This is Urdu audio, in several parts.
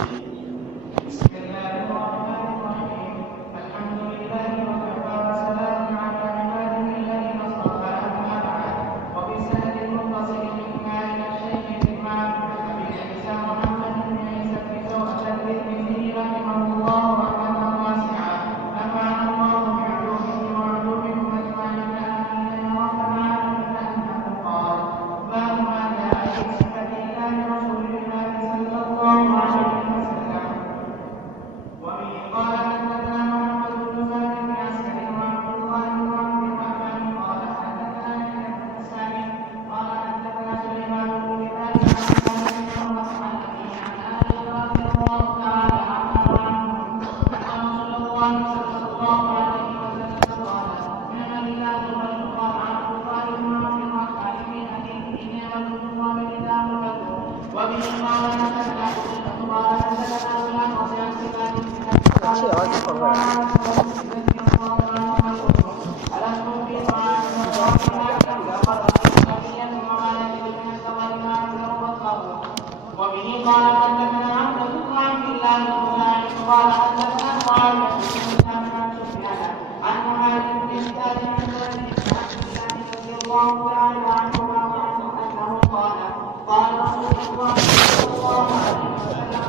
بسم الله الرحمن الرحيم. الحمد لله وكفى وسلام على عباده الذين اصطفى، أما بعد. وبسند متصل منا إلى الشيخ الإمام أبي عيسى محمد بن عيسى بن زوجة الترمذي رحمه الله رحمة واسعة، نفعنا الله بعلومه وعلومكم أجمعين. آمين يا رب العالمين. أنه قال: باب ما جاء في صفة الله رسول الله صلى الله عليه وسلم. وبه قال: حدثنا محمد بن زيد بن عسكر وعبد الله بن عبد الرحمن قال: حدثنا يحيى بن سعيد قال: حدثنا سليمان بن بلال عن سالم بن عمر عن أبيه عن عائشة رضي الله تعالى عنها وعنهم أن رسول الله صلى الله عليه وسلم قال: نعم الله والفقراء عبد الله بن عبد الرحمن في حديثه نعمة الله لله له. وبه قال: حدثنا قتيبة قال: حدثنا فلان وسعد وبه قال: حدثنا عبد الله بن سعيد قال: حدثنا معاوية بن هشام عن سفيان عن معاذ بن زياد عن جابر بن عبد الله رضي الله تعالى عنهما وعنه أنه قال: قال رسول الله صلى الله عليه وسلم: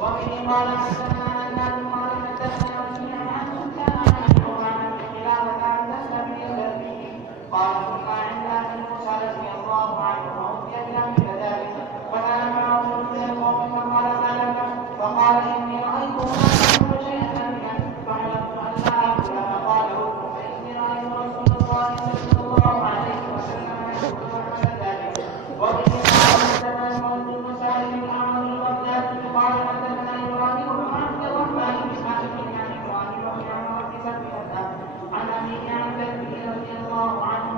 وبه قال: حدثنا هناد قال: حدثنا وكيع عن سفيان عن أيوب عن أبي قلابة عن تسلم بن الزبير قال: كنا عند أبي موسى رضي الله عنه فأوتي بأمر ذلك فكان معه رجل من القوم فقال: ما لك؟ فقال: إني رأيت أكل شيئا منه فحلفت أن لا آكل. فقال: ركب، فإني رأيت رسول الله صلى الله عليه وسلم يأكل عمل ذلك. وبه قال: حدثنا المولد بن سالم بن عمرو البغدادي قال: حدثنا إبراهيم بن عبد الرحمن بن حاتم عن إبراهيم بن عمرو بن سفينة عن أبيه عن جده رضي الله عنه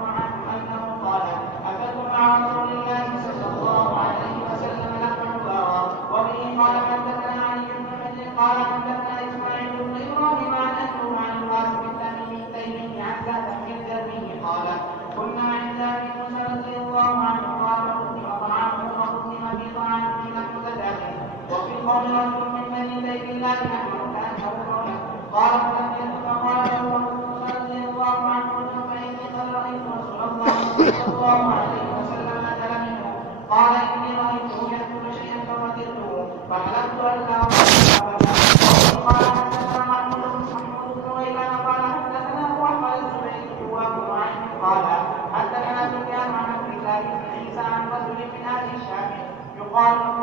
أنه قال: أكلت مع رسول الله صلى الله عليه وسلم لحم بقرة. وبه قال: حدثنا علي بن حجر قال: حدثنا إسماعيل بن إبراهيم عن أيوب عن القاسم التيمي عن زهد بن الجرمي قال: كنا عند أبي موسى رضي الله عنه قال: قدم طعام وقدم في طعام لحم ذلك. وفي القول رجل من بني ليث لا يحمل كأنه مولى قال: فلم يكن فقال له أبو موسى رضي الله عنه: فإني قد رأيت رسول الله صلى الله عليه وسلم أكل منه. قال: إني رأيته يأكل شيئا فوجدته فحلفت أن لا أكل. قال: حدثنا محمود بن غيلان قال: حدثنا أبو أحمد الزبيدي وأبو نعيم قال: حدثنا سفيان عن عبد الله بن عيسى عن رجل من أهل الشام يقال له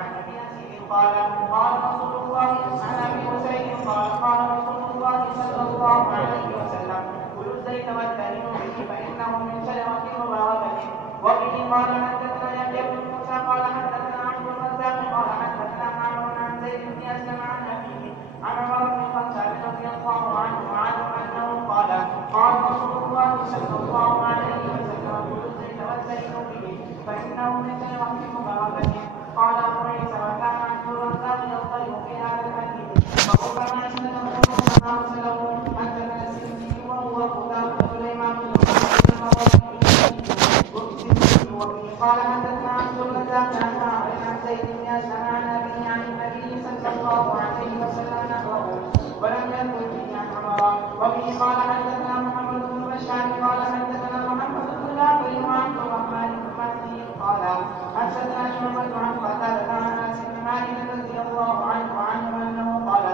عن أبي يزيد قال: قال رسول الله عن أبي حسين قال: قال رسول الله صلى الله عليه وسلم: كلوا الزيت والدهنوا به فإنه من شجرة مباركة. وبه قال: حدثنا يحيى بن موسى قال: حدثنا عبد الرزاق قال: حدثنا معمر عن زيد بن أسلم عن أبيه عن عمر بن الخطاب رضي الله عنه أنه قال: قال رسول الله صلى الله عليه وسلم: كلوا الزيت والدهنوا به فإنه من شجرة مباركة. قال أبو عيسى: وكان عبد الرزاق يضطرب في هذا الحديث فربما أسنده وما أرسله. حدثنا السندي وهو خدام سليمان بن وبه قال: حدثنا عبد الرزاق عن معمر عن زيد بن أسلم عن أبيه عن النبي صلى الله عليه وسلم نحوه ولم يذكر فيه عن عمر. وبه قال: حدثنا محمد بن بشار قال: حدثنا محمد بن جعفر وعبد الرحمن بن مهدي قال: حدثنا شعبة عن قتادة عن أنس بن مالك رضي الله عنه أنه قال: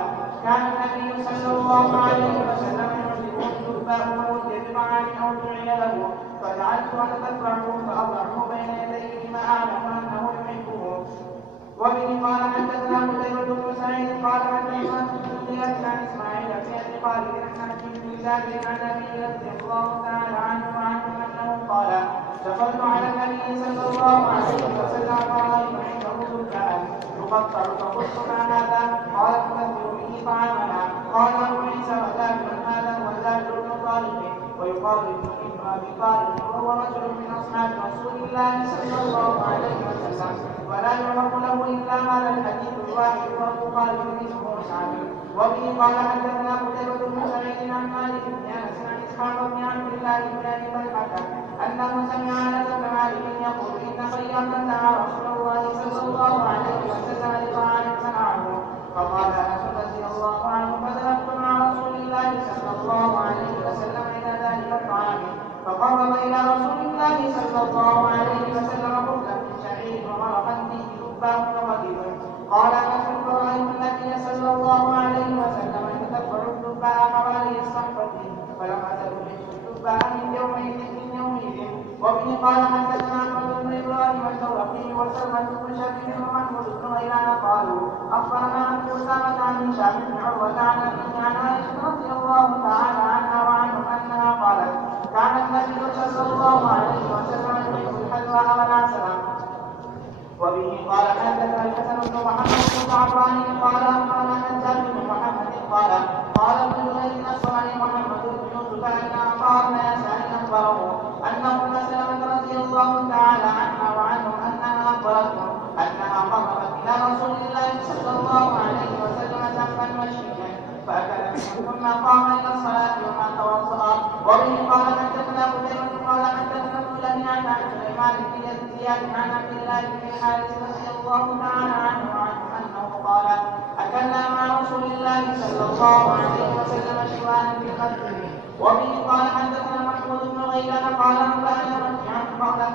كان النبي صلى الله عليه وسلم يعجبه الدباء فوجد بطعام أو دعي له فجعلت أتتبعه فأضعه بين يديه لما أعلم أنه يحبه. وبه قال: حدثنا قتيبة بن سعيد قال: حدثنا سفيان عن إسماعيل بن أبي خالد عن أبي بن جابر عن أبي رضي الله تعالى عنه أنه قال: دخلت على النبي صلى الله عليه وسلم فرأيت عنده دباء يقطع فقلت: ما هذا؟ قال: تكثر به طعامنا. قال أبو عيسى: وجابر هذا هو جابر بن طالب ويقال ابن أبي طالب وهو رجل من أصحاب رسول الله صلى الله عليه وسلم ولا يعرف له إلا هذا الحديث الواحد وهو خالد اسمه مسعد. وبه قال: حدثنا قتيبة بن سعيد عن مالك بن أنس عن إسحاق بن عبد الله بن أبي طلحة أنه سمع أنس بن مالك يقول: إن خيرا دعا رسول الله صلى الله عليه وسلم قال أنس فرأيت النبي صلى الله عليه وسلم يتبع الدباء حوالي الصحفة فلم أزل الدباء من يومئذ. وبه قال حدثنا أحمد بن إبراهيم الدورقي وسلمة بن شبيب ومحمود بن غيلان قالوا أخبرنا عن أسامة عن هشام بن عروة عن أبيه عن عائشة رضي الله تعالى عنها وعنه أنها قالت كان النبي صلى الله عليه وسلم يحب الحلوى والعسل. وبه قال حدثنا الحسن بن محمد بن زعفران قال أخبرنا حجاج بن محمد قال ابن جريج أخبرني محمد بن يوسف أن أخبرنا يسأل أخبره أن أم سلمة رضي الله تعالى عنها وعنهم أنها أخبرته أنها قربت إلى رسول الله صلى الله عليه وسلم جنبا وشيئا فأكل ثم قام إلى الصلاة وما توضأ. وبه قال حدثنا قتيبة قال حدثنا ابن لهيعة عن سليمان بن زياد عن عبد الله بن الحارث رضي الله تعالى عنه أنه قال أكلنا مع رسول الله صلى الله عليه وسلم شواء بقدره. وبه قال حدثنا محمود بن غيلان قال أنبأنا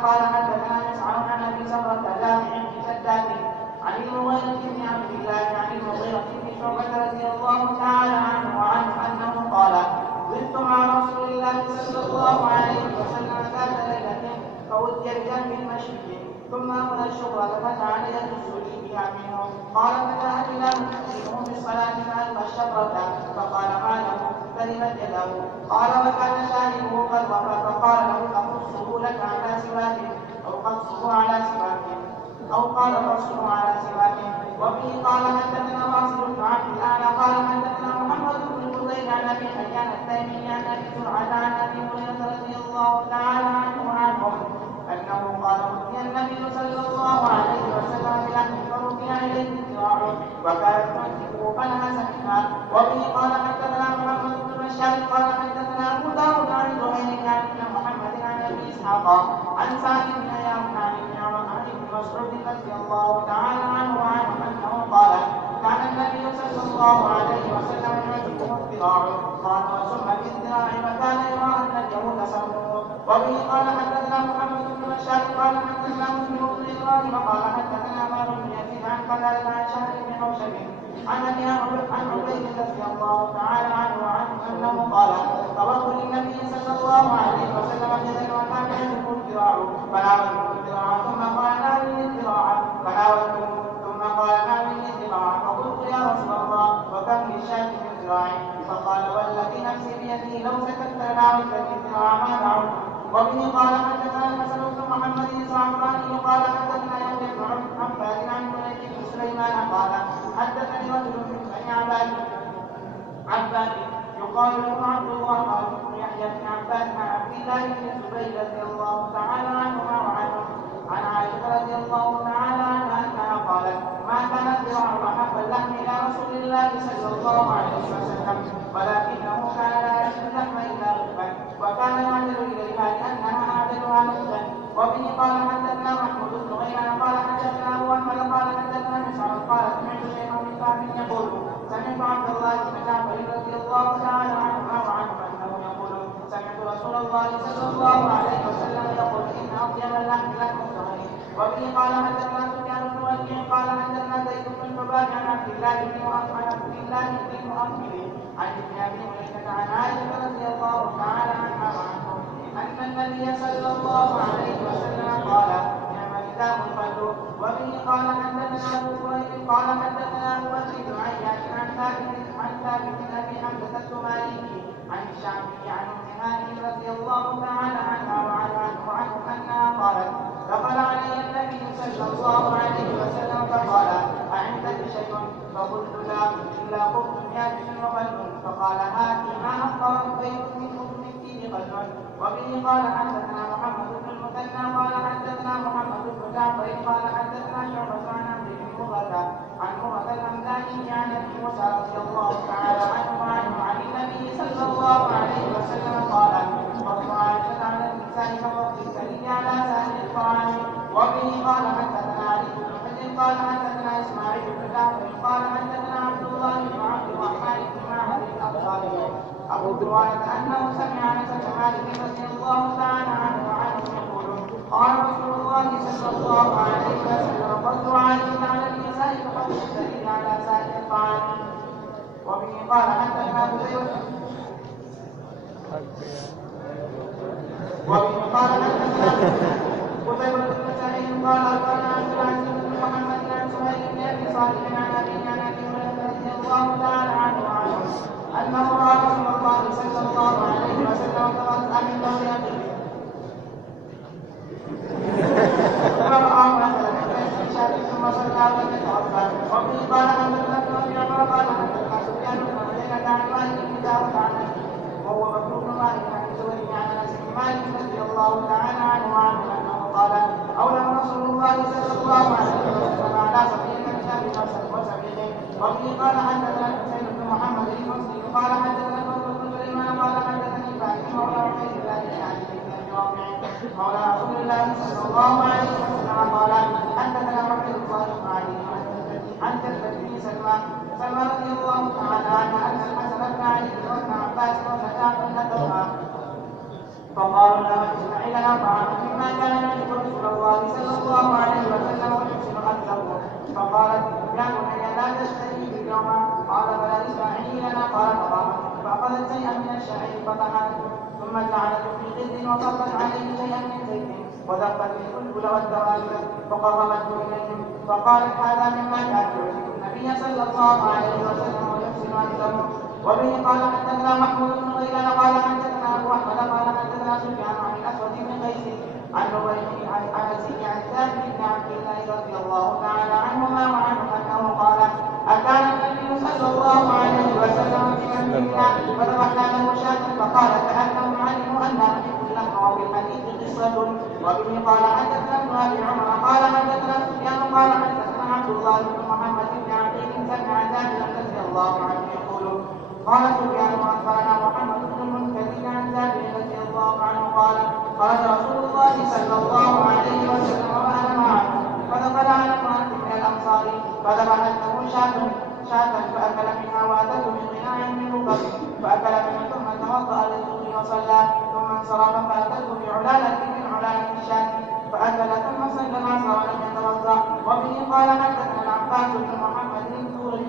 قال حدثنا مسعر عن أبي سمرة جامع بن سداد عن المغيرة بن عبد الله عن المغيرة بن شعبة رضي الله تعالى عنه وعنه أنه قال زدت مع رسول الله صلى الله عليه وسلم ذات ليلة فودي بجنب المشرق ثم أخذ الشغل فجعل يدس لي بها منه. قال فجاء بلال يؤذنه بالصلاة فألقى الشفرة فقال ما له كلمت يده. قال وكان شاهده قد وفى فقال له أقصه لك على سواك أو قصه على سواك أو قال قصه على سواك. وفيه قال حدثنا واصل بن عبد الأعلى قال حدثنا محمد بن فضيل عن أبي حيان التيمي عن أبي زرعة عن أبي هريرة رضي الله تعالى عنه وعنهم أنه قال أوتي النبي صلى الله عليه وسلم بلحم فرفع إليه الذراع وكانت تمسكه فنهس منها. وبه قال حدثنا محمد بن بشار قال حدثنا أبو داود عن زهير عن محمد عن أبي إسحاق عن سعد بن أيام عن ابن مسعود رضي الله تعالى عنه وعنه أنه قال كان النبي صلى الله عليه وسلم يعجبه الذراع قال وسم بالذراع وكان يرى أن اليهود سموه. وبه قال حدثنا محمد بن بشار قال حدثنا مسلم بن إبراهيم قال حدثنا مالك بن يزيد عن قتادة عن شهر بن حوشب عن أبي عن عبيد رضي الله تعالى عنه وعنه أنه قال طلبت للنبي صلى الله عليه وسلم يدا وكان يعجبه الذراع فناولته الذراع ثم قال ناولني الذراع فناولته ثم قال ناولني الذراع فقلت يا رسول الله وكم للشاة من ذراع فقال والذي نفسي بيده لو سكت لناولتني الذراع ما دعوت. وبه قال حدثنا الحسن بن محمد الزعفراني قال حدثنا يحيى بن عباد عن جريج بن سليمان قال حدثني رجل من بني عباد يقال له عبد الله بن يحيى بن عباد عن عبد الله بن الزبير رضي الله تعالى عنهما وعنه عن عائشة رضي الله تعالى عنها أنها قالت ما كان الذراع أحب اللحم إلى رسول الله صلى الله عليه وسلم ولكنه كان لا يأكل اللحم إلا رغبا وكان يعدل إليها لأنها أعدلها نفسا. وبه قال حدثنا محمود بن غيلان قال حدثنا أبو أحمد قال حدثنا مسعر قال سمعت شيخا من كعب يقول سمعت عبد الله بن جعفر رضي الله تعالى عنه وعنه أنه يقول سمعت رسول الله صلى الله عليه وسلم يقول إن أطيب اللحم لحم الزهري. وبه قال حدثنا سفيان بن وكيع قال حدثنا زيد بن حباب عن عبد الله بن مؤمل عن ابن أبي مليكة عن عائشة رضي الله تعالى عنها وعنهم أن النبي صلى الله عليه وسلم قال نعم النداء الفجر. وبه قال حدثنا أبو كريب قال حدثنا أبو بكر بن عياش عن ثابت بن أبي حمزة السمالي عن الشعبي عن أم هانئ رضي الله تعالى عنها وعنه أنها قالت دخل علي النبي صلى الله عليه وسلم فقال أعندك شيء فقلت لا إلا خبز يابس وقلب فقال هاتي ما أفطر بيت من الدين قلب. وبه قال حدثنا محمد بن المثنى قال حدثنا محمد بن جعفر قال حدثنا شعبة عن عبد بن مرة عن مرة الحمداني عن ابي موسى رضي الله تعالى عنه عن النبي صلى الله عليه وسلم قال فضل عائشة على النساء كفضل الكريم على سائر الطعام. وبه قال حدثنا علي بن حجر قال حدثنا اسماعيل بن جعفر قال حدثنا عبد الله بن عبد الرحمن بن معهد الانصاري ابو هريره انه سمع انس بن مالك رضي الله تعالى عنه يقول قال رسول الله صلى الله عليه وسلم فضل عائشة على النساء كفضل وبه قال حدثنا قتيبة بن سعيد قال أخبرنا عبد العزيز بن محمد عن سهيل بن أبي صالح عن أبيه عن أبي هريرة رضي الله تعالى عنه أنه رأى رسول الله صلى الله عليه وسلم توضأ من ظهر أبيه فرآه مثلا من شهر ثم صلى ولم يتوضأ. وبه قال حدثنا ابن أبي عمر قال حدثنا سفيان بن عيينة عن مالك بن داود عن أبيه وهو مكروه بن مالك عن الزهري عن أنس بن مالك رضي الله تعالى عنه وعنه أنه قال أولم رسول الله صلى الله عليه وسلم على صفية من شهر وسبيله. وبه قال حدثنا حسين بن محمد المصري قال حدثنا فضل بن سليمان قال حدثني فاحم مولى عبيد الله بن علي بن ابي رافع مولى رسول الله صلى الله عليه وسلم قال حدثنا عبد الله بن علي عن جدة بن سلمى رضي الله تعالى عنها ان الحسن بن علي وابن عباس وفتاه ابنتهما فقالوا لا تجمع لنا طعاما مما كان يعرف رسول الله صلى الله عليه وسلم ويحسن اكله. فقالت يا بني لا تشتري اليوم قال فلا اسمعي لنا قال فاخذت شيئا من الشعير فطحنته ثم جعلته في قد وصبت عليه شيئا من زيت ودقت البلبل والدواجن فقربته اليهم فقالت هذا مما كان يعجب النبي صلى الله عليه وسلم ويحسن اكله. وبه قال حدثنا محمود بن غيلان قال حدثنا ابو احمد قال حدثنا سفيان عن الاسود بن قيس عن نبيه عن انس عن ثابت بن عبد الله رضي الله تعالى عنهما وعنه انه قال أكان النبي صلى الله عليه وسلم في مسجدنا فذبحنا له شاة فقال كأنهم علموا أن نحب اللحم وفي الحديث قصة. وبه قال حدثنا ابن أبي عمر قال حدثنا سفيان قال حدثنا عبد الله بن محمد بن عقيل سمع جابر رضي الله عنه يقول قال سفيان وأخبرنا محمد بن المنكدر عن جابر رضي الله عنه قال خرج رسول الله صلى الله عليه وسلم وأنا معه فدخل على امرأة من الأنصار فذبحت له شاة فأكل منها وأتته بقناع من رطب فأكل منها ثم توضأ للظهر وصلى ثم انصرف فأتته بعلالة من علالة الشاة فأكل ثم صلى العصر ولم يتوضأ. وبه قال حدثنا العباس بن محمد الدوري.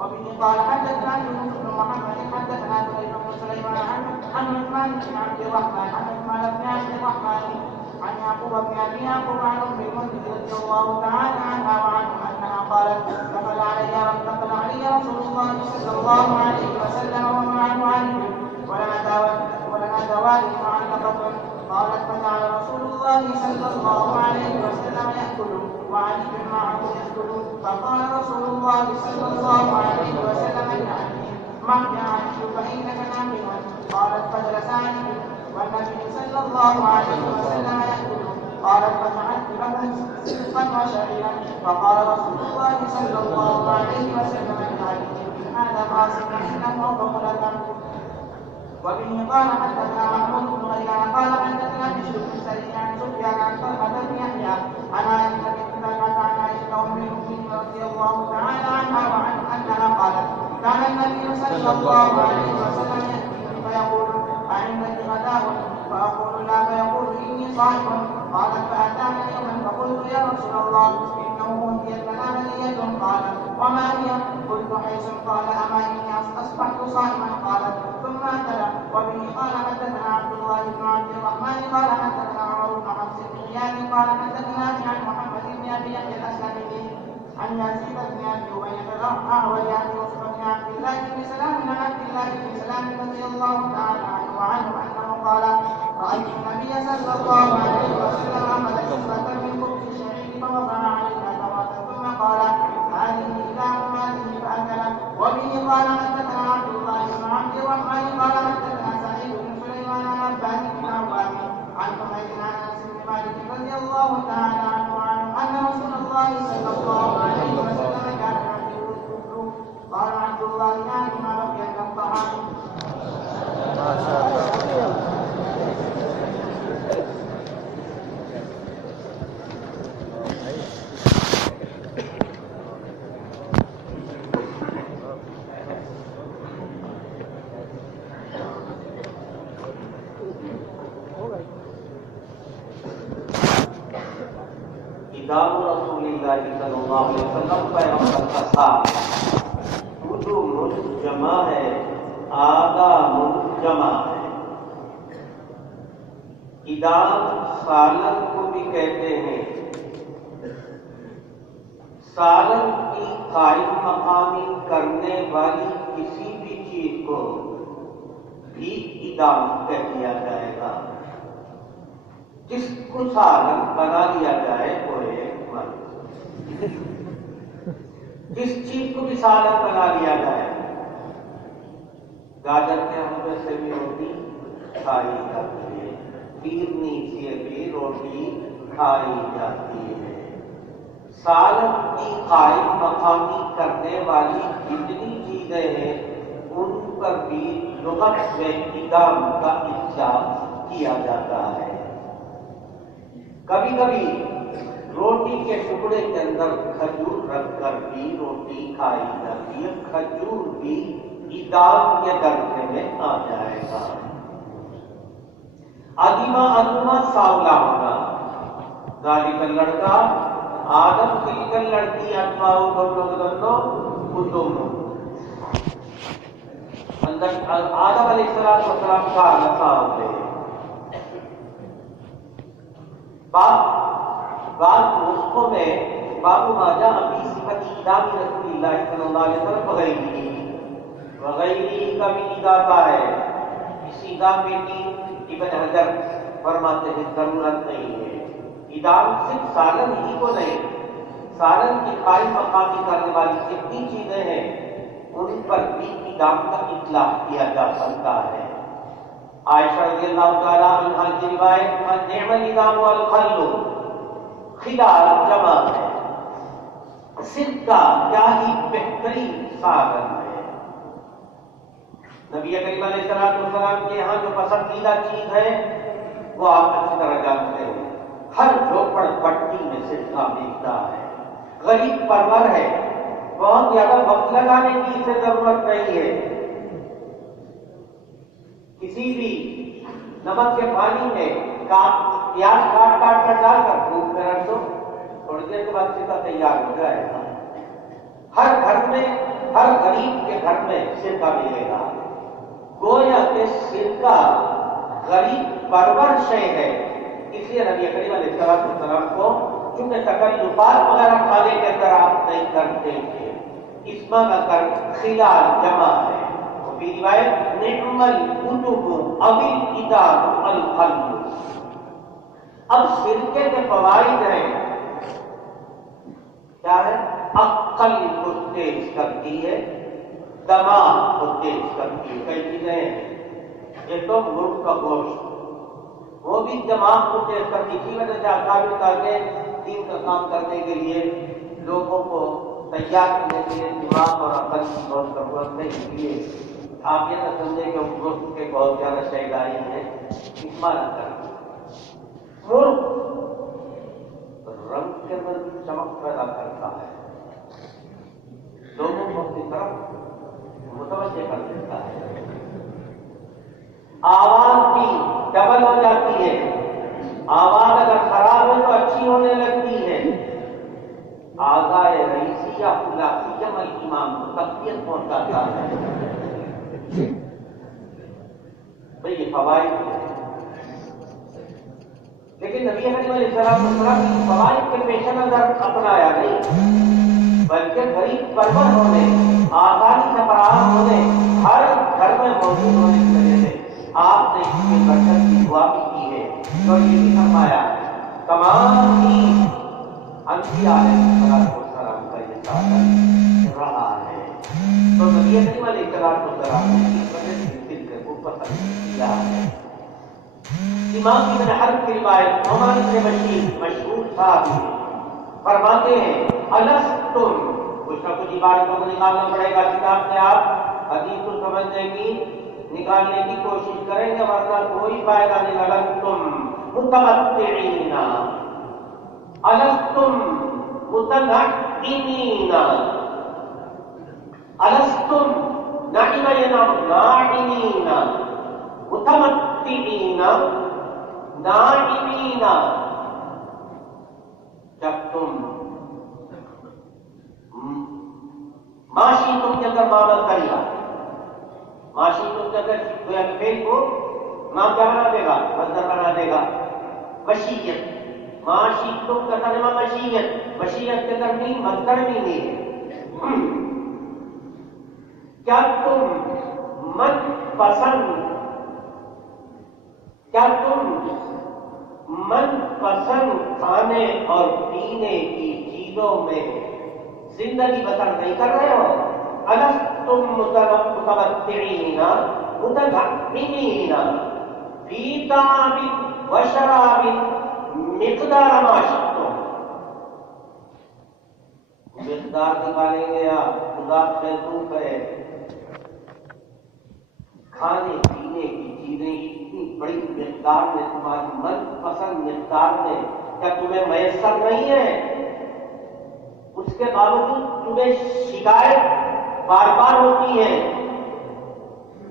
وبه قال حدثنا يونس بن محمد حدثنا سليم بن سليمان عن عثمان بن عبد الرحمن عن عثمان بن عبد الرحمن عن يعقوب بن ابي يعقوب عن ام المنذر رضي الله تعالى عنها وعنها انها قالت دخل علي رسول الله صلى الله عليه وسلم ومعه علي ولنا دوالي معلقه قالت فجعل رسول الله صلى الله عليه وسلم ياكل وعلي معه ياكل فقال رسول الله صلى الله عليه وسلم يا علي فانك ناقم قالت فجلس علي والنبي صلى الله عليه وسلم يأكل قالت فجعلت له سلقا وشعيرا فقال رسول الله صلى الله عليه وسلم لعلي هذا قاسم انه ضمرة. وبه قال حدثنا محمود بن غيلان قال حدثنا بشر بن سعيد عن سفيان عن طلحة بن يحيى عن عائشة بنت طلحة عن عائشة ام المؤمنين رضي الله تعالى عنها وعنه انها قالت كان النبي صلى الله عليه وسلم يأتيني فيقول أعندك غداء فأقول لا فيقول إني صائم. قالت فأتانا يوما فقلت يا رسول الله إنه أوتيت لنا هدية قال وما هي؟ قلت حيث قال أما إني أصبحت صائما قالت ثم أكل. وبه قال حدثنا عبد الله بن عبد الرحمن قال حدثنا عمر بن حفص بن غياث قال حدثنا عن محمد بن أبي يحيى الأسلمي عن يزيد بن أبي أمية الأعور عن يوسف بن عبد الله بن سلام عن عبد الله بن سلام رضي الله تعالى عنه وعنه أنه قال رأيت النبي صلى الله عليه وسلم أخذ كسرة من خبز الشعير فوضع عليها تمرة ثم قال هذه إله هذه فأكل. وبه قال حدثنا عبد الله بن عبد الرحمن قال حدثنا سعيد بن سليمان عن عباد بن عوام عن حميد عن أنس بن مالك رضي الله تعالى عنه وعنه أن رسول الله صلى الله عليه وسلم كان يعجبه الكفر. قال عبد الله يعني ما بقي من الطعام. ما شاء الله. کتاب رسول اللہ صلی اللہ علیہ وسلم پیغمبر کا ساتھ جو روز جمع ہے آدام جمع ہے. ادام سالن کو بھی کہتے ہیں. سالن کی قائم مقامی کرنے والی کسی بھی چیز کو بھی ادام کہہ دیا جائے گا. جس کو سالن بنا دیا جائے وہ ایک مرض. جس چیز کو بھی سالن بنا لیا جائے. گاجر کے حلوے سے بھی روٹی کھائی جاتی ہے. پیرنی سے بھی روٹی کھائی جاتی ہے. سالن کی قائم مقامی کرنے والی جتنی چیزیں ہیں ان پر بھی لغت میں ادام کا اطلاق کیا جاتا ہے. کبھی کبھی روٹی کے ٹکڑے کے اندر کھجور رکھ کر بھی روٹی کھائی جاتی ہے. کھجور بھی ادام کے درجے میں آ جائے گا. ادیمہ ادوما ساولا ہونا. گالی کا لڑکا آدم کی کل لڑکی اتماؤ دونوں اندر آدم علیہ السلام کا لفا ہوتے ہیں. بعض نسخوں میں بابو ماجا ابھی صفت ادامی رسول اللہ صلی اللہ علیہ وسلم وغیری کا بھی اضافہ ہے. اس ادام میں بھی ابن حجر فرماتے ہیں ضرورت نہیں ہے. ادام صرف سالن ہی کو نہیں، سالن کی قائم مقامی کرنے والی جتنی چیزیں ہیں ان پر بھی ادام کا اطلاق کیا جا سکتا ہے. عائشہ رضی اللہ تعالی عنہا کی روایت نعم الادام والخل. خلال جمع ہے. سرکہ کیا ہی بہترین سالن ہے. نبی کریم علیہ السلام کے یہاں جو پسندیدہ چیز ہے وہ آپ اچھی طرح جانتے ہیں. ہر جھوپڑ پٹی میں سرکہ ملتا ہے. غریب پرور ہے. بہت زیادہ وقت لگانے کی اسے ضرورت نہیں ہے. کسی بھی نمک کے پانی میں پیاز کاٹ کر ڈال کر دھوپ میں رکھ دو، تھوڑی دیر کے بعد سرکہ تیار ہو جائے گا. ہر گھر میں، ہر غریب کے گھر میں سرکہ ملے گا. گویا کہ سرکہ غریب پرور شے ہے. اس لیے نبی کریم علیہ السلام کو چونکہ تکلفات وغیرہ کھانے کے اندر آپ نہیں کرتے تھے، اس میں کر خلال جمع ہے. وفي روایت نعم الکتب او الکتاب الخل. اب سرکے کے فوائد ہیں. کیا ہے؟ عقل کو تیز کرتی ہے، دماغ کو تیز کرتی ہے. کئی چیزیں ہیں. ایک تو مرغ کا گوشت، وہ بھی دماغ کو تیز کرتی. اسی وجہ سے اکابر کے دین کا کام کرنے کے لیے لوگوں کو تیار کرنے کے لیے دماغ اور عقل کی بہت ضرورت ہے. اس لیے آپ یہ نہ سمجھیں کہ مرغ کے بہت زیادہ شہدائی ہیں. استعمال کریں. مرغ رنگ کے اندر بھی چمک پیدا کرتا ہے، لوگوں کو اپنی طرف متوجہ کر دیتا ہے. آواز بھی ڈبل ہو جاتی ہے. آواز اگر خراب ہو تو اچھی ہونے لگتی ہے. آغائے رئیسی یا خلاصی جمع امام کو تقویت پہنچاتا ہے. بھئی یہ فوائد ہے. لیکن نبی کریم علیہ السلام کی فوائد کے پیش نظر اپنایا نہیں، بلکہ غریب پرور ہونے، آسانی سے فراہم ہونے، ہر گھر میں موجود ہونے کی وجہ سے آپ نے اس کی برکت کی دعا بھی کی ہے. تو یہ بھی فرمایا تمام ہی انبیاء علیہ السلام کا یہ سالن رہا ہے. تو نبی کریم علیہ السلام نے اس وجہ سے سرکے کو پسند کیا ہے. امام ابن حرب کی روایت نعمان بن بشیر مشہور صاحب فرماتے ہیں الستم. کچھ نہ کچھ عبارتوں کو نکالنا پڑے گا کتاب سے. آپ حدیث کو سمجھنے کی، نکالنے کی کوشش کریں گے ورنہ کوئی فائدہ نہیں. الستم متمتعین، الستم متنعمین، الستم نعم ینعم ناعمین، متمتعین ناعمین. جب تم ماشی تم کے اندر معامل کریا، ماشی گویا فعل کو ماں کیا بنا دے گا؟ مصدر بنا دے گا. مشیت معاشیتوں کا ترجمہ مشیت کے ترجمہ مصدر بھی نہیں ہے. کیا تم من پسند کھانے اور پینے کی چیزوں میں زندگی بسر نہیں کر رہے ہو؟ الستم متمتعین متنعمین فی طعام و شراب مقدار ما شئتم. مقدار نکالیں گے آپ خدا محسوس ہے. کھانے پینے کی چیزیں اتنی بڑی مقدار میں تمہاری من پسند مقدار میں کیا تمہیں میسر نہیں ہے؟ اس کے باوجود تمہیں شکایت بار بار ہوتی ہے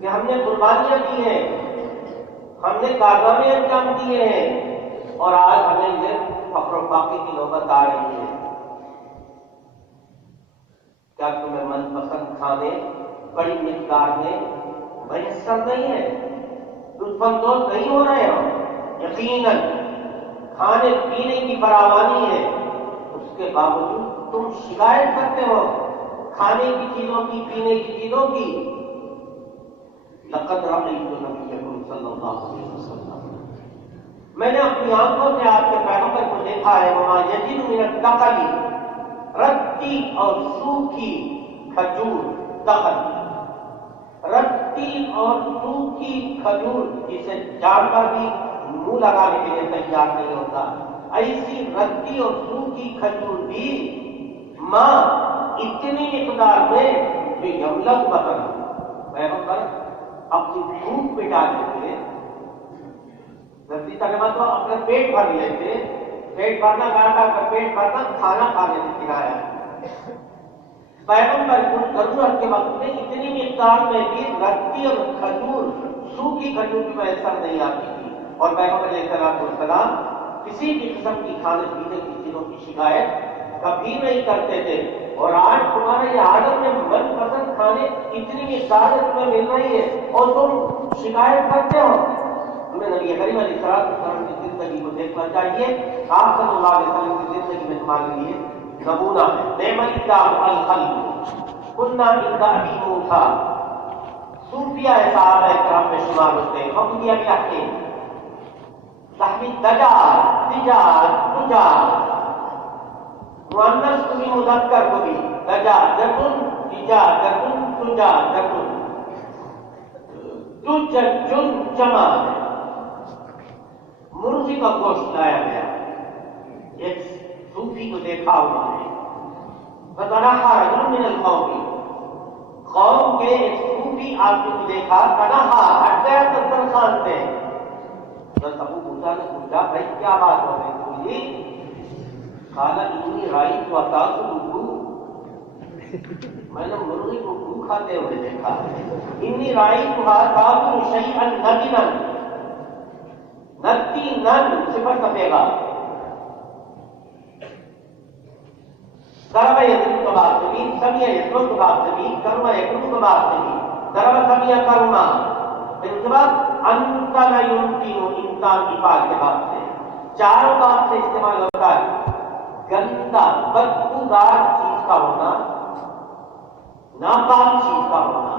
کہ ہم نے قربانیاں دی ہیں، ہم نے کارنامے انجام دیے ہیں، اور آج ہمیں یہ فقر و فاقے کی نوبت آ رہی ہے. کیا تمہیں من پسند کھانے بڑی مقدار میں میسر نہیں ہے؟ لطف اندوز نہیں ہو رہے ہو؟ یقیناً کھانے پینے کی فراوانی ہے، اس کے باوجود تم شکایت کرتے ہو کھانے کی چیزوں کی، پینے کی چیزوں کی. لقد رأیت نبیکم صلی اللہ علیہ وسلم، میں نے اپنی آنکھوں سے آپ کے پیغمبر کو دیکھا ہے. وما یجد من الدخل، رتی اور سوکھی کھجور. دخل رتی اور سوکھی کھجور جسے جانور بھی منہ لگانے کے لیے تیار نہیں ہوتا، ایسی رتی اور سوکھی کھجور بھی ماں اتنی مقدار میں جو یملک بطن پیغمبر اپنی بھوک مٹا دیتے. رتی ترجمہ تو اپنا پیٹ بھر لیتے. پیٹ بھرنا گانا کا پیٹ بھرنا کھانا کھانے سے کنایا ہے. پیغمبر کو ضرورت کے وقت میں اتنی مقدار میں بھی رتی اور کھجور سوکھی کھجور بھی میسر نہیں آتی تھی، اور پیغمبر علیہ السلام کسی بھی قسم کی کھانے پینے کی چیزوں کی شکایت کبھی نہیں کرتے تھے. اور آج تمہارے یہ عالم میں من پسند کھانے اتنی مقدار تمہیں مل رہی ہے اور تم شکایت کرتے ہو. تمہیں نبی کریم علیہ السلام کی زندگی کو دیکھنا چاہیے. آپ صلی اللہ علیہ وسلم کی زندگی میں تمہارے لیے نمونہ ہے. نعم الدار الخلق کنہ عند ابی موسیٰ. صوفیہ صحابہ کرام میں شمار ہوتے ہیں. ہم دنیا کیا ہیں؟ لحمی دجال تجار تجار، مؤنث کو بھی مذکر کو بھی. دجاجتن تجاجتن تجاجتن، تججن جمع ہے. مرغی کا گوشت لایا گیا. ایک صوفی کو دیکھا ہوا ہے. فتنحى رجل من القوم، قوم کے ایک صوفی آدمی کو دیکھا. تنحى ہٹ گیا دسترخوان سے. حضرت ابو موسیٰ نے پوچھا بھائی کیا بات ہو رہی تھی؟ قال انی رأیت تأکلہ، میں نے مرغی کو بھوک کھاتے ہوئے دیکھا. انی رأیتها تأکل شیئا نتنا، نتی نن صفت کہے گا. ضرب یضرب کا بات نہیں، سمیع یضرب کا بات نہیں، کرم یکرم کا بات نہیں. ضرب سمیع کرما. پھر اس کے بعد انت لا یمکن، انسان کی بات کے بعد سے چار بات سے استعمال ہوتا ہے. گندا بدبودار چیز کا ہونا، ناپاک چیز کا ہونا.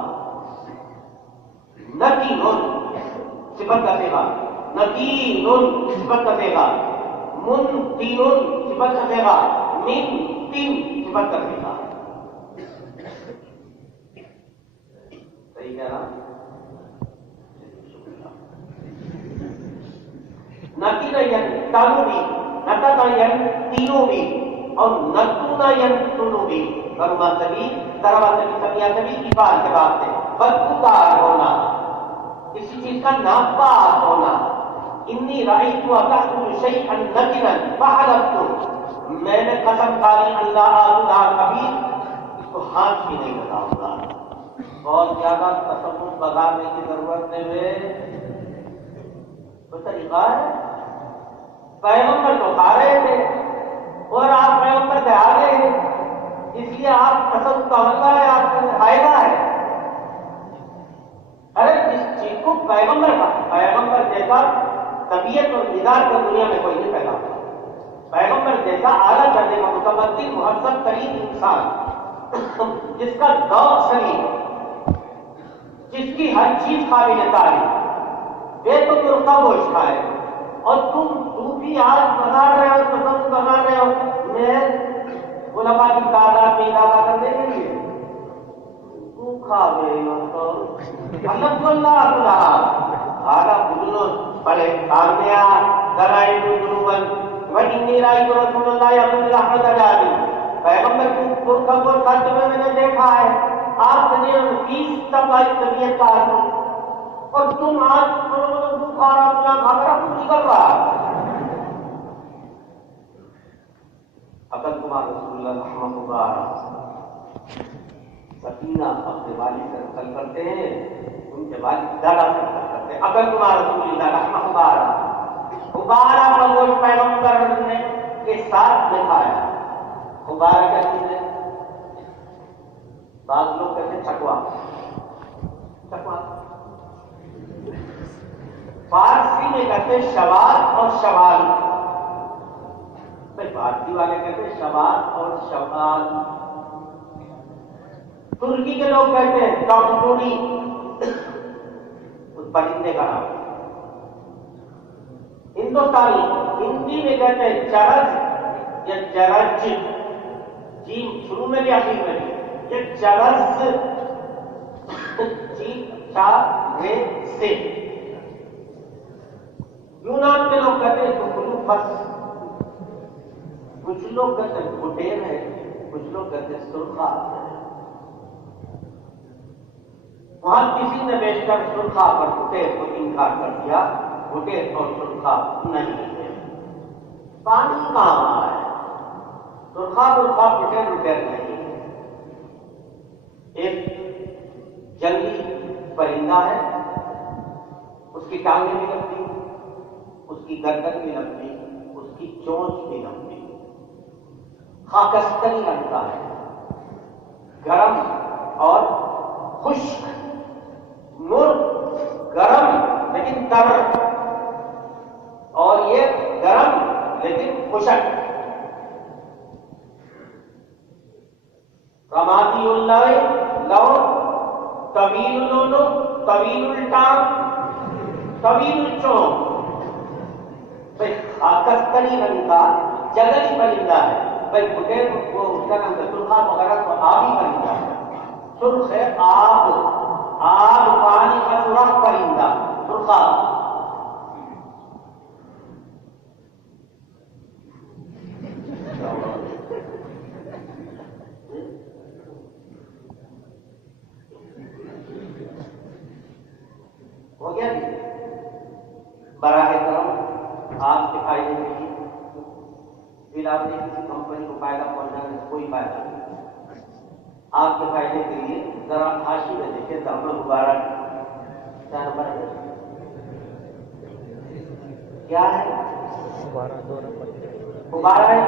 نتین صفت کا صیغہ، نتین صفت کا صیغہ، منتین صفت کا صیغہ، من تین صفت کا صیغہ. صحیح کہہ رہا؟ نتین ینتانو بھی، نتنا ینتینو بھی، اور نتونا ینتونو بھی. کرما سبھی کرما سبھی سمیہ سبھی کی بات کے بعد سے بدبودار ہونا، کسی چیز کا ناپاک ہونا. انی رأیتها تأکل شیئا نتنا فحلفت، میں نے قسم کھائی اللہ آلودہ کبھی اس کو ہاتھ بھی نہیں لگاؤں گا. بہت زیادہ تصور بگانے کی ضرورت ہے. تو طریقہ ہے. پیغمبر تو کھا رہے تھے اور آپ پیغمبر سے آ گئے ہیں، اس لیے آپ پسند کا حلوہ ہے، آپ کو آئے گا ہے. ارے جس چیز کو پیغمبر جیسا طبیعت اور مزاج کا دنیا میں کوئی نہیں پیدا ہوتا. پیغمبر جیسا اعلیٰ درجے کا متمدن مہذب ترین انسان جس کا ذوق سلیم، جس کی ہر چیز قابل تعریف، یہ تو ترقہ گوشت ہے. اور تم بھی آج بنا رہے ہو، تصور بنا رہے ہو میں علماء کی تعداد میں اضافہ کرنے کے لیے تو کھا گئے ہو تو اللہ آگا بدلو بڑے کامیا دلائی دلوبن وَإِنِّي رَأَيْتُ رَسُولَ اللَّهِ يَأْكُلُ لَحْمَ دَجَاجٍ. پیغمبر کو پرخا کھاتے ہوئے میں نے دیکھا ہے. آپ نے 20 طبقہ طبیعت کا آدمی اور تم آج کھا رہا کھا کر نکل رہا. اگر تمہارا رسول اللہ رحمۃ اللہ سکینہ اپنے والد سے نقل کرتے ہیں، ان کے والد دادا سے نقل کرتے ہیں. اگر تمہارا رسول اللہ رحمۃ اللہ غبارہ کا گوشت پیغمبر نے کے ساتھ میں کھایا. غبارہ کیا چیز ہے؟ بعض لوگ کہتے ہیں چکوا. چکوا فارسی میں کہتے ہیں شوال اور شوال. فارسی والے کہتے ہیں شوال اور شوال. ترکی کے لوگ کہتے ہیں ٹمٹوڑی، اس پرندے کا نام. ہندوستانی ہندی میں کہتے ہیں چرس یا چرچ، جی شروع میں بھی آخر میں بھی. یہ چرس جی چارے سے. یونان کے لوگ کہتے ہیں سکلوفس، کچھ لوگ کہتے ہیں گھٹیر ہے، کچھ لوگ کہتے ہیں سرخا. وہاں کسی نے بیشتر سرخا پر گھٹیر کو انکار کر دیا. گھٹیر اور سرخا نہیں ہے. پانی کہاں ہے؟ سرخا برخا گھٹیر گھٹیر نہیں ہے. ایک جنگلی پرندہ ہے، اس کی ٹانگیں بھی لمبی، اس کی گردن بھی لمبی، اس کی چونچ بھی لمبی، خاکستری رنگ کا ہے، گرم اور خشک. مرغ گرم لیکن تر، اور یہ گرم لیکن خشک. رمادی اللہ لو طویل لولو طویل الٹانگ طویل الچونچ. خاکستری رنگ کا جنگلی پرندہ ہے. بھائی گھٹیر کو اس کا نام سرخا وغیرہ تو آبی پرندہ ہے. سرخ ہے آب، آب پانی کا سرخ پرندہ سرخا. ہو گیا جی. براہ کرم آپ کے فائدے کے لیے پھر آپ نے کسی کمپنی کو فائدہ پہنچانے سے کوئی فائدہ نہیں. آپ کے فائدے کے لیے ذرا حاشی میں دیکھیں دم غبارہ کیا نمبر ہے؟ کیا ہے؟ غبارہ ہے